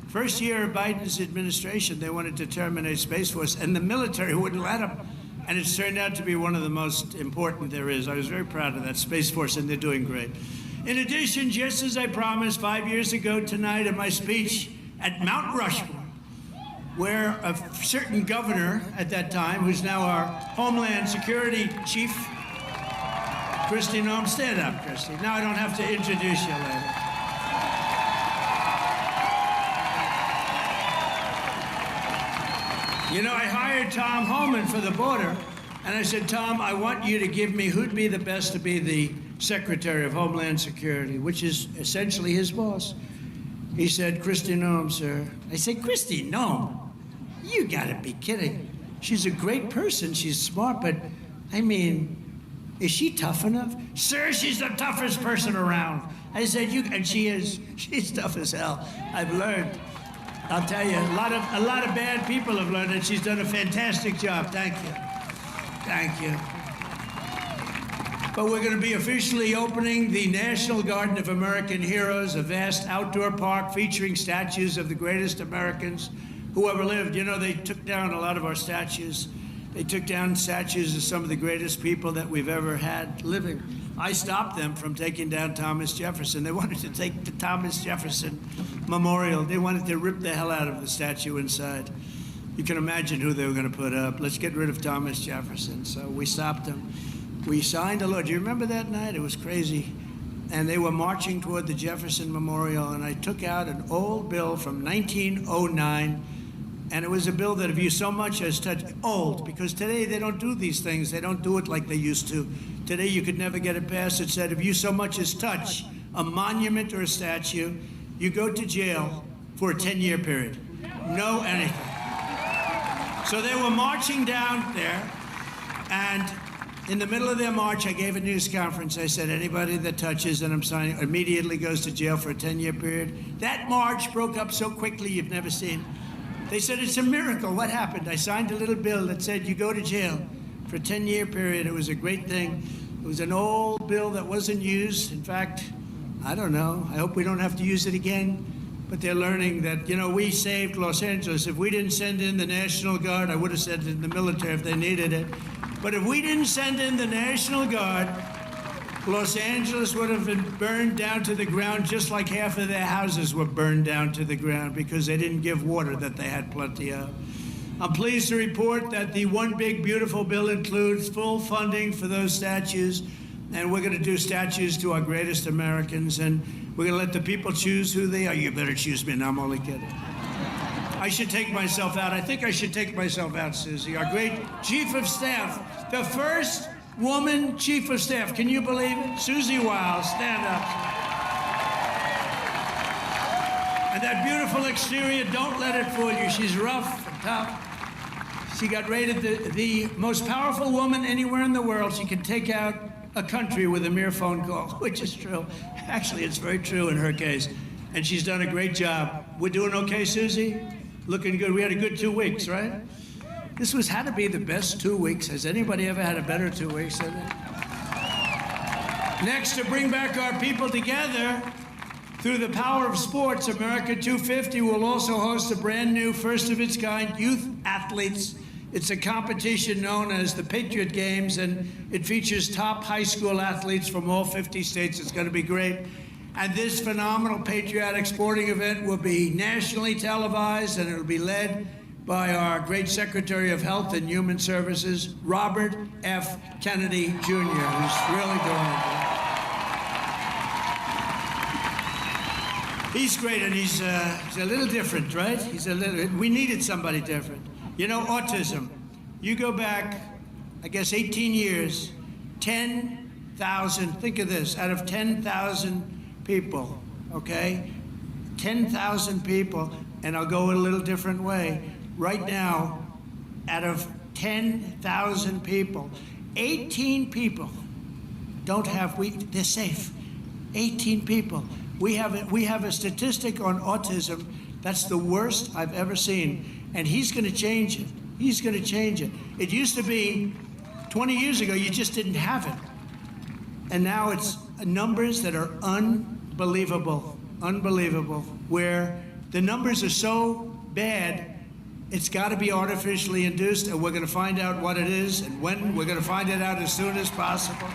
First year of Biden's administration, they wanted to terminate Space Force, and the military wouldn't let them. And it's turned out to be one of the most important there is. I was very proud of that Space Force, and they're doing great. In addition, just as I promised 5 years ago tonight in my speech at Mount Rushmore, where a certain governor at that time, who's now our Homeland Security Chief, Kristi Noem, stand up, Kristi. Now I don't have to introduce you later. You know, I hired Tom Homan for the border, and I said, Tom, I want you to give me who'd be the best to be the Secretary of Homeland Security, which is essentially his boss. He said, Kristi Noem, sir. I said, Kristi Noem? You gotta be kidding. She's a great person, she's smart, but I mean, is she tough enough? Sir, she's the toughest person around. I said, and she is. She's tough as hell. I've learned. I'll tell you, a lot of bad people have learned it. She's done a fantastic job. Thank you. Thank you. But we're going to be officially opening the National Garden of American Heroes, a vast outdoor park featuring statues of the greatest Americans who ever lived. You know, they took down a lot of our statues. They took down statues of some of the greatest people that we've ever had living. I stopped them from taking down Thomas Jefferson. They wanted to take the Thomas Jefferson Memorial. They wanted to rip the hell out of the statue inside. You can imagine who they were going to put up. Let's get rid of Thomas Jefferson. So we stopped them. We signed a law. Do you remember that night? It was crazy. And they were marching toward the Jefferson Memorial, and I took out an old bill from 1909, and it was a bill that if you so much as touch, old, because today they don't do these things. They don't do it like they used to. Today you could never get it passed. It said if you so much as touch a monument or a statue, you go to jail for a 10-year period. No anything. So they were marching down there, and in the middle of their march, I gave a news conference. I said, anybody that touches and I'm signing immediately goes to jail for a 10-year period. That march broke up so quickly you've never seen. They said, it's a miracle. What happened? I signed a little bill that said you go to jail for a 10-year period. It was a great thing. It was an old bill that wasn't used. In fact, I don't know. I hope we don't have to use it again. But they're learning that, you know, we saved Los Angeles. If we didn't send in the National Guard, I would have sent it in the military if they needed it. But if we didn't send in the National Guard, Los Angeles would have been burned down to the ground just like half of their houses were burned down to the ground because they didn't give water that they had plenty of. I'm pleased to report that the One Big Beautiful Bill includes full funding for those statues, and we're going to do statues to our greatest Americans, and we're going to let the people choose who they are. You better choose me, no, I'm only kidding. I should take myself out. I think I should take myself out, Susie. Our great Chief of Staff, the first woman Chief of Staff. Can you believe it? Susie Wiles, stand up. And that beautiful exterior, don't let it fool you. She's rough and tough. She got rated the most powerful woman anywhere in the world. She can take out a country with a mere phone call, which is true. Actually, it's very true in her case. And she's done a great job. We're doing okay, Susie? Looking good. We had a good 2 weeks, right? This had to be the best 2 weeks. Has anybody ever had a better 2 weeks than that? Next, to bring back our people together through the power of sports, America 250 will also host a brand new, first-of-its-kind youth athletes. It's a competition known as the Patriot Games, and it features top high school athletes from all 50 states. It's going to be great. And this phenomenal patriotic sporting event will be nationally televised, and it'll be led by our great Secretary of Health and Human Services, Robert F. Kennedy, Jr., who's really doing it. He's great, and he's a little different, right? We needed somebody different. You know, autism. You go back, I guess, 18 years, 10,000, think of this, out of 10,000 people, okay? 10,000 people, and I'll go a little different way. Right now, out of 10,000 people, 18 people don't have, they're safe. 18 people. We have a statistic on autism that's the worst I've ever seen, and he's going to change it. He's going to change it. It used to be 20 years ago, you just didn't have it. And now it's numbers that are unbelievable, where the numbers are so bad, it's got to be artificially induced, and we're going to find out what it is and when. We're going to find it out as soon as possible.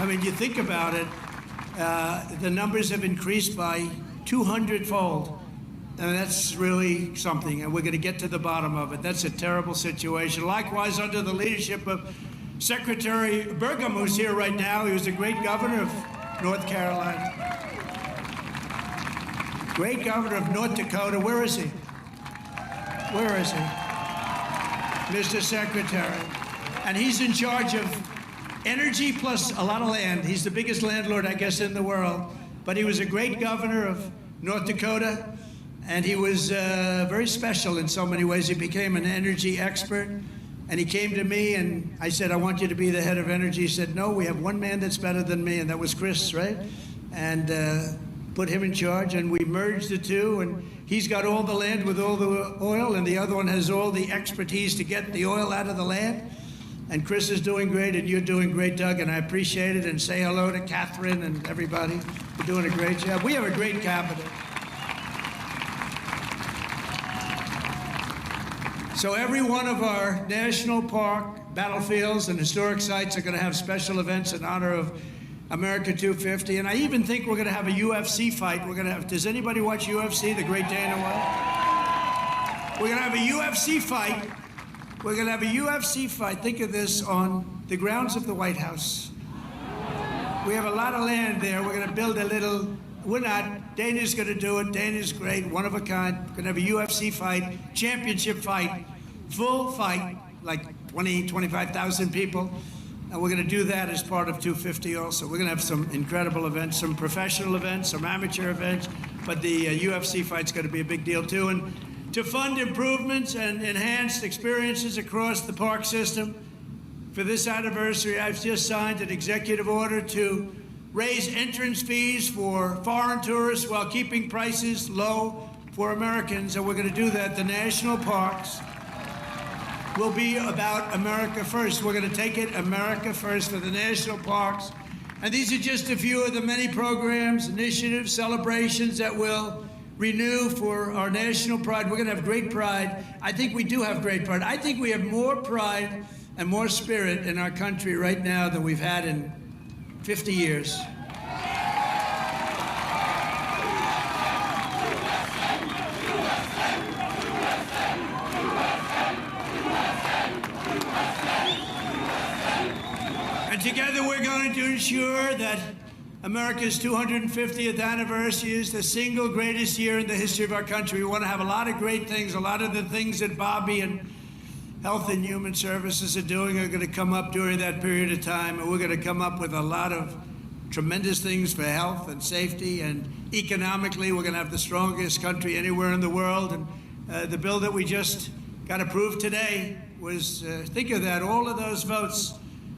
I mean, you think about it, the numbers have increased by 200-fold. And that's really something, and we're going to get to the bottom of it. That's a terrible situation. Likewise, under the leadership of Secretary Burgum, who's here right now, he was a great governor of North Carolina. Great governor of North Dakota. Where is he? Where is he? Mr. Secretary. And he's in charge of energy plus a lot of land. He's the biggest landlord, I guess, in the world. But he was a great governor of North Dakota. And he was very special in so many ways. He became an energy expert. And he came to me and I said, I want you to be the head of energy. He said, no, we have one man that's better than me, and that was Chris, right? And put him in charge, and we merged the two. And he's got all the land with all the oil, and the other one has all the expertise to get the oil out of the land. And Chris is doing great, and you're doing great, Doug, and I appreciate it. And say hello to Catherine and everybody. You're doing a great job. We have a great cabinet. So every one of our national park, battlefields, and historic sites are going to have special events in honor of America 250. And I even think we're going to have a UFC fight. We're going to have, does anybody watch UFC, the great Dana White? We're going to have a UFC fight. We're going to have a UFC fight. Think of this, on the grounds of the White House. We have a lot of land there. We're going to build a little, we're not, Dana's going to do it. Dana's great, one of a kind. We're going to have a UFC fight, championship fight, full fight, like 20, 25,000 people. And we're going to do that as part of 250 also. We're going to have some incredible events, some professional events, some amateur events, but the UFC fight's going to be a big deal too. And to fund improvements and enhanced experiences across the park system, for this anniversary, I've just signed an executive order to raise entrance fees for foreign tourists while keeping prices low for Americans, and we're going to do that. The national parks will be about America first. We're going to take it America first for the national parks. And these are just a few of the many programs, initiatives, celebrations that will renew for our national pride. We're going to have great pride. I think we do have great pride. I think we have more pride and more spirit in our country right now than we've had in 50 years. And together we're going to ensure that America's 250th anniversary is the single greatest year in the history of our country. We want to have a lot of great things. A lot of the things that Bobby and Health and Human Services are doing are going to come up during that period of time, and we're going to come up with a lot of tremendous things for health and safety, and economically we're going to have the strongest country anywhere in the world. And the bill that we just got approved today was, think of that, all of those votes,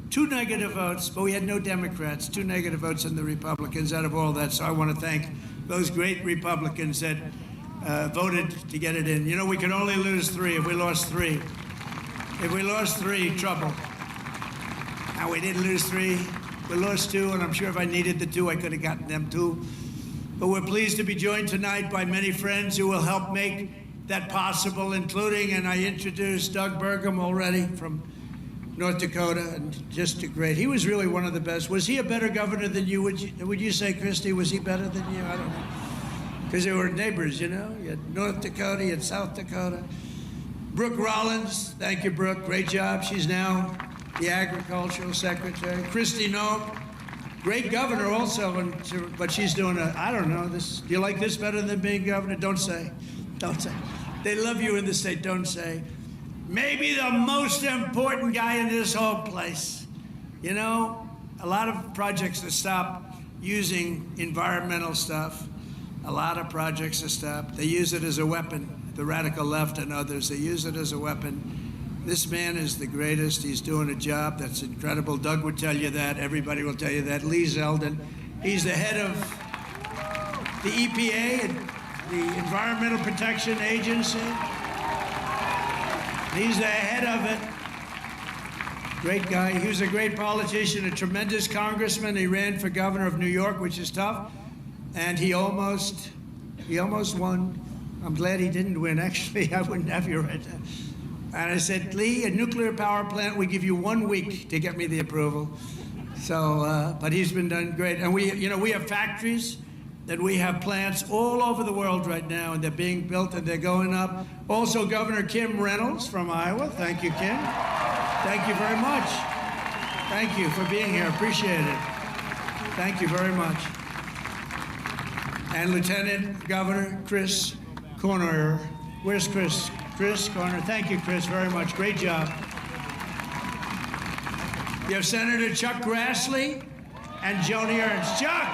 2 negative votes, but we had no Democrats, 2 negative votes in the Republicans out of all that. So I want to thank those great Republicans that voted to get it in. You know, we could only lose 3. If we lost 3, trouble. Now, we didn't lose 3. We lost 2, and I'm sure if I needed the 2, I could have gotten them too. But we're pleased to be joined tonight by many friends who will help make that possible, including, and I introduced Doug Burgum already from North Dakota, and just a great. He was really one of the best. Was he a better governor than you? Would you say, Christy, was he better than you? I don't know. Because they were neighbors, you know? You had North Dakota, you had South Dakota. Brooke Rollins, thank you, Brooke. Great job. She's now the Agricultural Secretary. Christy Noem, great governor also, but she's doing I don't know, this. Do you like this better than being governor? Don't say. Don't say. They love you in the state, don't say. Maybe the most important guy in this whole place. You know, a lot of projects to stop using environmental stuff. A A lot of projects are stopped. They use it as a weapon, the radical left and others. They use it as a weapon. This man is the greatest. He's doing a job that's incredible. Doug would tell you that. Everybody will tell you that. Lee Zeldin, he's the head of the EPA, the Environmental Protection Agency. He's the head of it. Great guy. He was a great politician, a tremendous congressman. He ran for governor of New York, which is tough. And he almost won. I'm glad he didn't win, actually. I wouldn't have you right there. And I said, Lee, a nuclear power plant, we give you 1 week to get me the approval. So, but he's been done great. And we have factories, that we have plants all over the world right now, and they're being built and they're going up. Also, Governor Kim Reynolds from Iowa. Thank you, Kim. Thank you very much. Thank you for being here. Appreciate it. Thank you very much. And Lieutenant Governor Chris Corner. Where's Chris? Chris Corner. Thank you, Chris, very much. Great job. You have Senator Chuck Grassley and Joni Ernst. Chuck!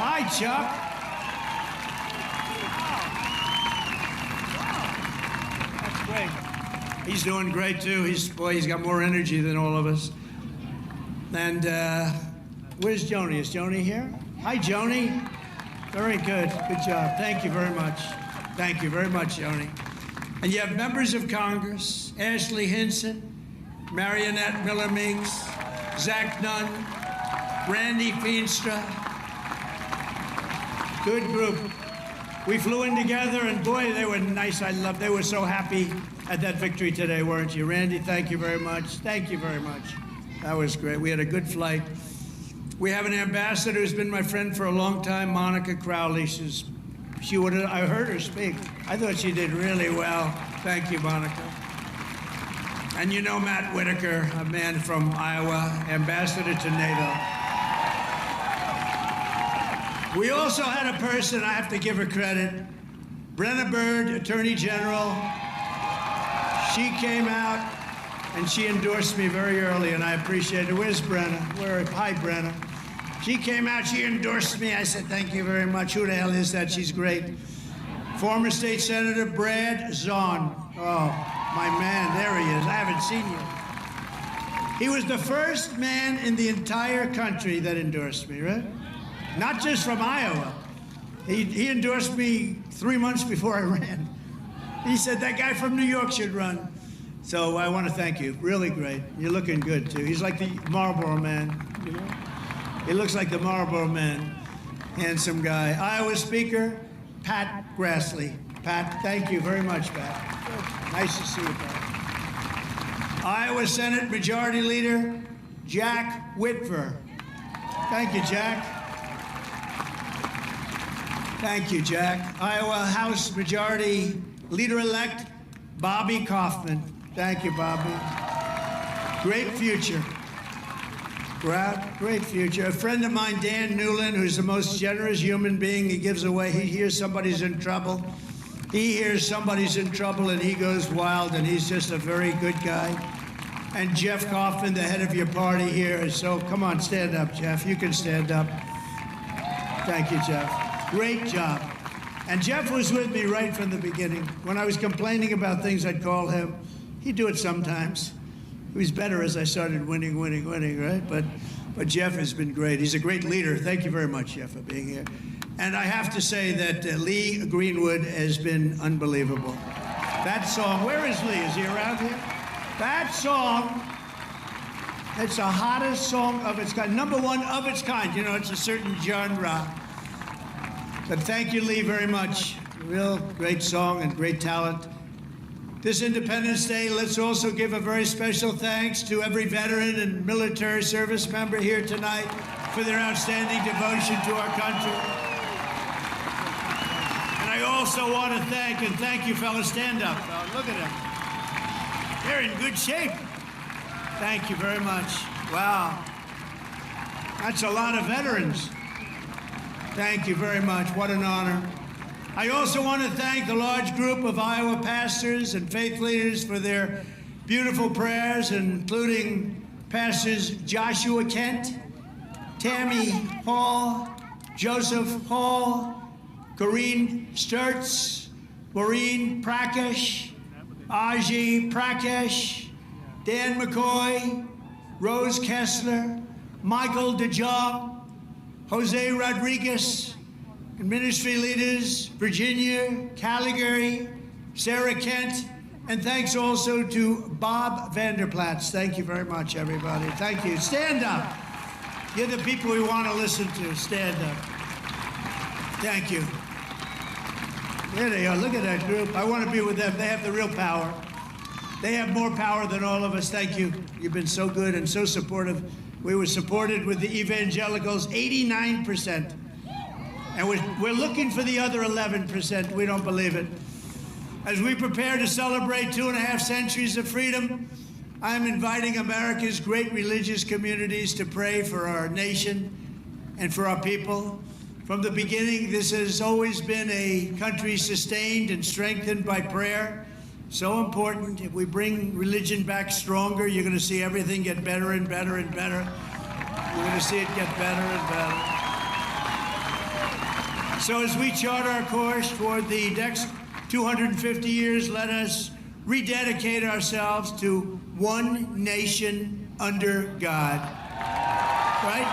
Hi, Chuck. That's great. He's doing great, too. He's got more energy than all of us. And where's Joni? Is Joni here? Hi, Joni. Very good. Good job. Thank you very much. Thank you very much, Joni. And you have members of Congress, Ashley Hinson, Marionette Miller Meeks, Zach Nunn, Randy Feenstra. Good group. We flew in together, and boy, they were nice. They were so happy at that victory today, weren't you? Randy, thank you very much. Thank you very much. That was great. We had a good flight. We have an ambassador who's been my friend for a long time, Monica Crowley. I heard her speak. I thought she did really well. Thank you, Monica. And you know Matt Whitaker, a man from Iowa, ambassador to NATO. We also had a person, I have to give her credit, Brenna Byrd, Attorney General. She came out and she endorsed me very early, and I appreciate it. Where's Brenna? Hi, Brenna. She came out, she endorsed me. I said, thank you very much. Who the hell is that? She's great. Former State Senator Brad Zahn. Oh, my man, there he is. I haven't seen you. He was the first man in the entire country that endorsed me, right? Not just from Iowa. He endorsed me 3 months before I ran. He said, that guy from New York should run. So I want to thank you. Really great. You're looking good, too. He's like the Marlboro Man, you know? He looks like the Marlboro Man. Handsome guy. Iowa Speaker, Pat Grassley. Pat, thank you very much, Pat. Nice to see you, Pat. Iowa Senate Majority Leader, Jack Whitver. Thank you, Jack. Thank you, Jack. Iowa House Majority Leader-elect, Bobby Kaufman. Thank you, Bobby. Great future. Great future. A friend of mine, Dan Newland, who's the most generous human being. He gives away. He hears somebody's in trouble. He hears somebody's in trouble, and he goes wild, and he's just a very good guy. And Jeff Kaufman, the head of your party here. So come on, stand up, Jeff. You can stand up. Thank you, Jeff. Great job. And Jeff was with me right from the beginning. When I was complaining about things, I'd call him. He'd do it sometimes. He was better as I started winning, right? But Jeff has been great. He's a great leader. Thank you very much, Jeff, for being here. And I have to say that Lee Greenwood has been unbelievable. That song, where is Lee? Is he around here? That song, it's the hottest song of its kind. Number one of its kind. You know, it's a certain genre. But thank you, Lee, very much. Real great song and great talent. This Independence Day, let's also give a very special thanks to every veteran and military service member here tonight for their outstanding devotion to our country. And I also want to thank you, fellas. Stand up. Look at them. They're in good shape. Thank you very much. Wow. That's a lot of veterans. Thank you very much. What an honor. I also want to thank the large group of Iowa pastors and faith leaders for their beautiful prayers, including Pastors Joshua Kent, Tammy Hall, Joseph Hall, Corrine Sturtz, Maureen Prakash, Aji Prakash, Dan McCoy, Rose Kessler, Michael DeJong, Jose Rodriguez, and ministry leaders, Virginia Caligari, Sarah Kent, and thanks also to Bob Vanderplatz. Thank you very much, everybody. Thank you. Stand up. You're the people we want to listen to. Stand up. Thank you. There they are. Look at that group. I want to be with them. They have the real power. They have more power than all of us. Thank you. You've been so good and so supportive. We were supported with the evangelicals, 89%. And we're looking for the other 11%. We don't believe it. As we prepare to celebrate 2.5 centuries of freedom, I'm inviting America's great religious communities to pray for our nation and for our people. From the beginning, this has always been a country sustained and strengthened by prayer. So important. If we bring religion back stronger, you're going to see everything get better and better and better. You're going to see it get better and better. So as we chart our course toward the next 250 years, let us rededicate ourselves to one nation under God. Right?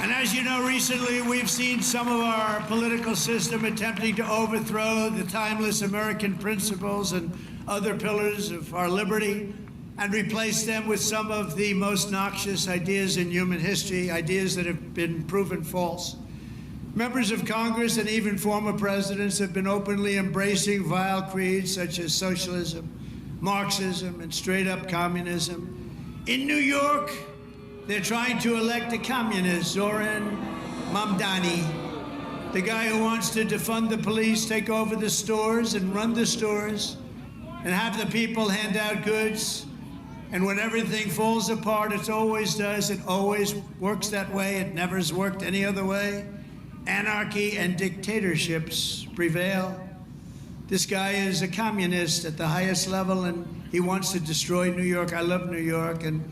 And as you know, recently we've seen some of our political system attempting to overthrow the timeless American principles and other pillars of our liberty and replace them with some of the most noxious ideas in human history, ideas that have been proven false. Members of Congress and even former presidents have been openly embracing vile creeds such as socialism, Marxism, and straight-up communism. In New York, they're trying to elect a communist, Zoran Mamdani, the guy who wants to defund the police, take over the stores and run the stores, and have the people hand out goods. And when everything falls apart, it always does, it always works that way, it never has worked any other way. Anarchy and dictatorships prevail. This guy is a communist at the highest level, and he wants to destroy New York. I love New York, and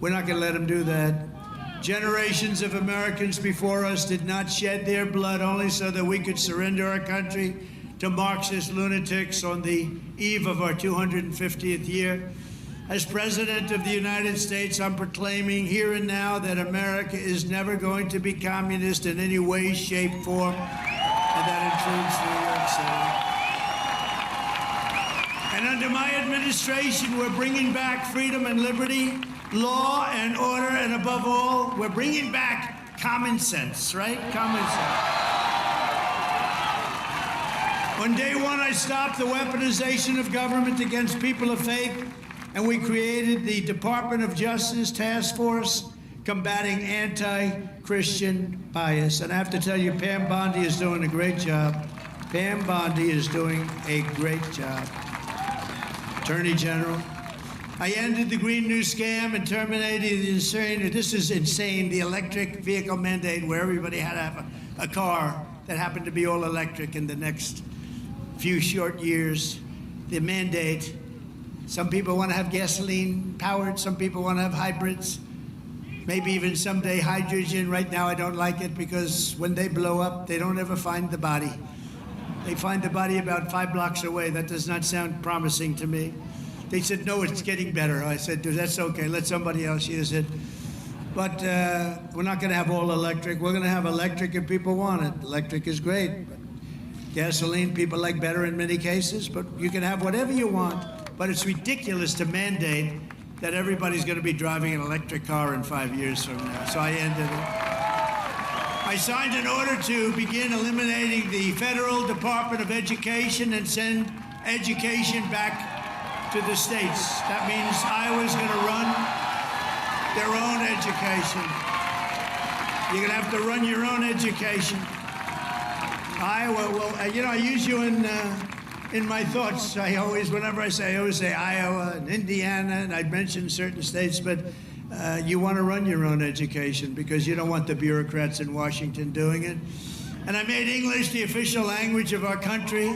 we're not going to let him do that. Generations of Americans before us did not shed their blood only so that we could surrender our country to Marxist lunatics on the eve of our 250th year. As President of the United States, I'm proclaiming here and now that America is never going to be communist in any way, shape, form, and that includes New York City. And under my administration, we're bringing back freedom and liberty, law and order, and above all, we're bringing back common sense, right? Common sense. On day one, I stopped the weaponization of government against people of faith, and we created the Department of Justice Task Force combating anti-Christian bias. And I have to tell you, Pam Bondi is doing a great job. Pam Bondi is doing a great job. Attorney General. I ended the Green New Scam and terminated the insane, this is insane, the electric vehicle mandate where everybody had to have a car that happened to be all electric in the next few short years. The mandate. Some people want to have gasoline powered, some people want to have hybrids, maybe even someday hydrogen. Right now I don't like it because when they blow up, they don't ever find the body. They find the body about 5 blocks away. That does not sound promising to me. They said, no, it's getting better. I said, that's okay, let somebody else use it. But we're not going to have all electric. We're going to have electric if people want it. Electric is great. But gasoline, people like better in many cases, but you can have whatever you want. But it's ridiculous to mandate that everybody's going to be driving an electric car in 5 years from now. So I ended it. I signed an order to begin eliminating the Federal Department of Education and send education back to the states. That means Iowa's going to run their own education. You're going to have to run your own education. Iowa will, I use you in my thoughts. I always say Iowa and Indiana, and I'd mention certain states, but you want to run your own education because you don't want the bureaucrats in Washington doing it. And I made English the official language of our country.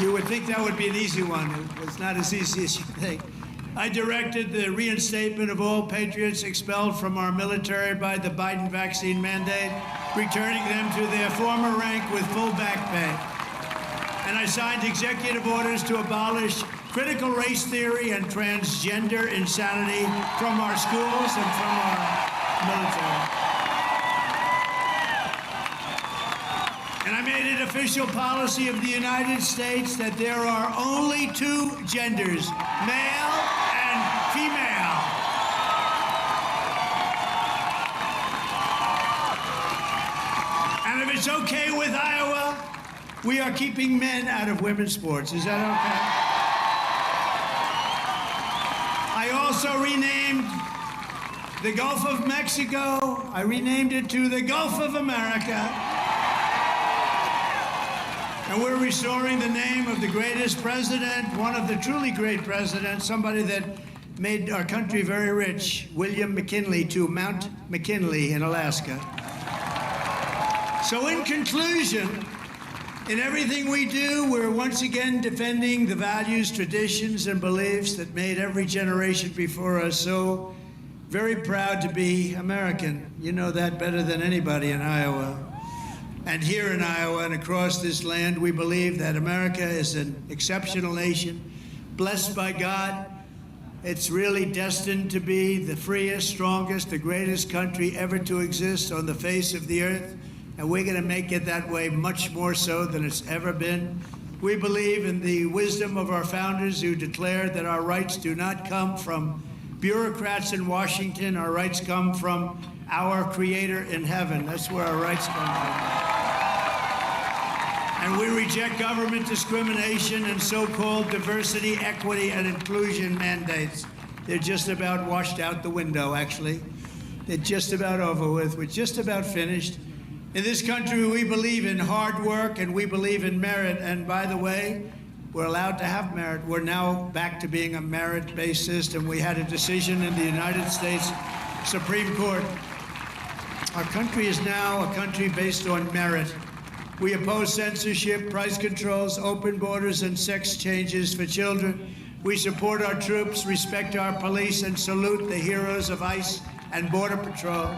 You would think that would be an easy one. It's not as easy as you think. I directed the reinstatement of all patriots expelled from our military by the Biden vaccine mandate, returning them to their former rank with full back pay. And I signed executive orders to abolish critical race theory and transgender insanity from our schools and from our military. And I made it official policy of the United States that there are only two genders, male and female. And if it's okay with Iowa, we are keeping men out of women's sports. Is that okay? I also renamed the Gulf of Mexico. I renamed it to the Gulf of America. And we're restoring the name of the greatest president, one of the truly great presidents, somebody that made our country very rich, William McKinley, to Mount McKinley in Alaska. So in conclusion, in everything we do, we're once again defending the values, traditions, and beliefs that made every generation before us so very proud to be American. You know that better than anybody in Iowa. And here in Iowa and across this land, we believe that America is an exceptional nation, blessed by God. It's really destined to be the freest, strongest, the greatest country ever to exist on the face of the earth. And we're going to make it that way much more so than it's ever been. We believe in the wisdom of our founders who declared that our rights do not come from bureaucrats in Washington. Our rights come from our Creator in heaven. That's where our rights come from. And we reject government discrimination and so-called diversity, equity, and inclusion mandates. They're just about washed out the window, actually. They're just about over with. We're just about finished. In this country, we believe in hard work and we believe in merit. And by the way, we're allowed to have merit. We're now back to being a merit-based system. We had a decision in the United States Supreme Court. Our country is now a country based on merit. We oppose censorship, price controls, open borders, and sex changes for children. We support our troops, respect our police, and salute the heroes of ICE and Border Patrol.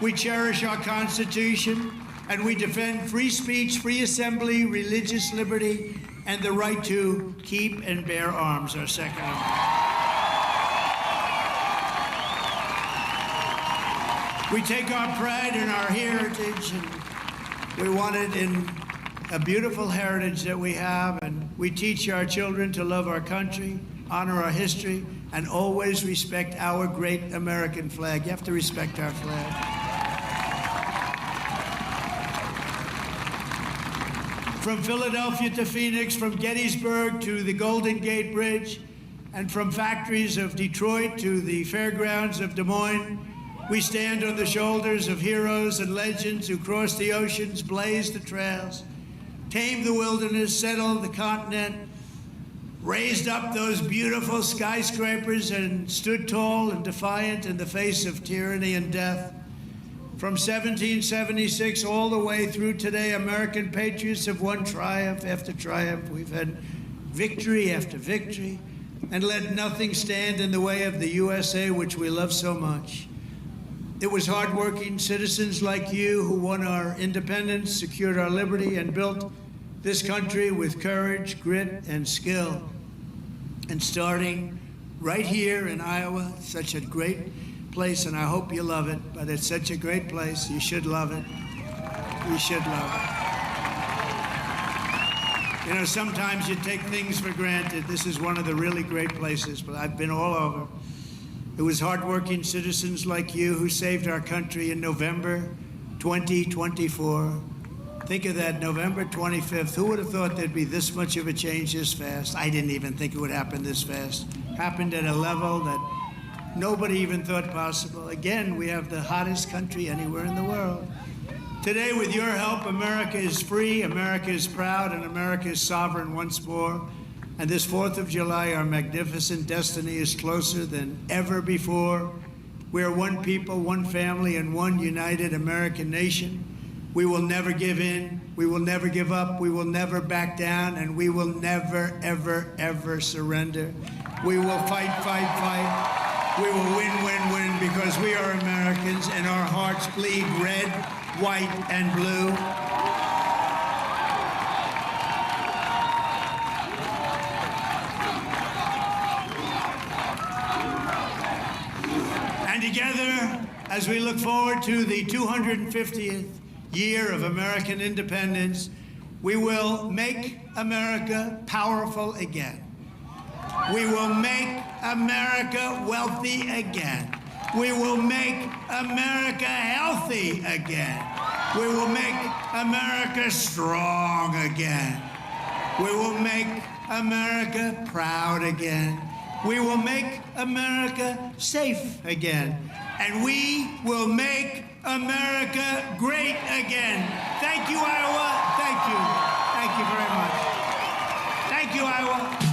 We cherish our Constitution, and we defend free speech, free assembly, religious liberty, and the right to keep and bear arms, our Second Amendment. We take our pride in our heritage, and we want it in a beautiful heritage that we have, and we teach our children to love our country, honor our history, and always respect our great American flag. You have to respect our flag. From Philadelphia to Phoenix, from Gettysburg to the Golden Gate Bridge, and from factories of Detroit to the fairgrounds of Des Moines, we stand on the shoulders of heroes and legends who crossed the oceans, blazed the trails, tamed the wilderness, settled the continent, raised up those beautiful skyscrapers, and stood tall and defiant in the face of tyranny and death. From 1776 all the way through today, American patriots have won triumph after triumph. We've had victory after victory, and let nothing stand in the way of the USA, which we love so much. It was hardworking citizens like you who won our independence, secured our liberty, and built this country with courage, grit, and skill. And starting right here in Iowa, such a great place, and I hope you love it, but it's such a great place. You should love it. You should love it. You know, sometimes you take things for granted. This is one of the really great places, but I've been all over. It was hardworking citizens like you who saved our country in November 2024. Think of that, November 25th. Who would have thought there'd be this much of a change this fast? I didn't even think it would happen this fast. Happened at a level that nobody even thought possible. Again, we have the hottest country anywhere in the world. Today, with your help, America is free, America is proud, and America is sovereign once more. And this 4th of July, our magnificent destiny is closer than ever before. We are one people, one family, and one united American nation. We will never give in. We will never give up. We will never back down. And we will never, ever, ever surrender. We will fight, fight, fight. We will win, win, win, because we are Americans and our hearts bleed red, white, and blue. And together, as we look forward to the 250th year of American independence, we will make America powerful again. We will make America wealthy again. We will make America healthy again. We will make America strong again. We will make America proud again. We will make America safe again. And we will make America great again. Thank you, Iowa. Thank you. Thank you very much. Thank you, Iowa.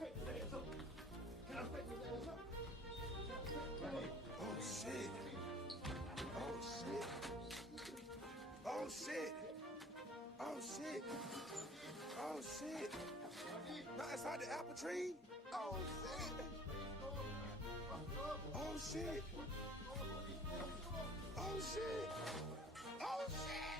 Oh shit. Oh shit. Oh shit. Oh shit. Oh shit. Not inside the apple tree? Oh shit. Oh shit. Oh shit. Oh shit.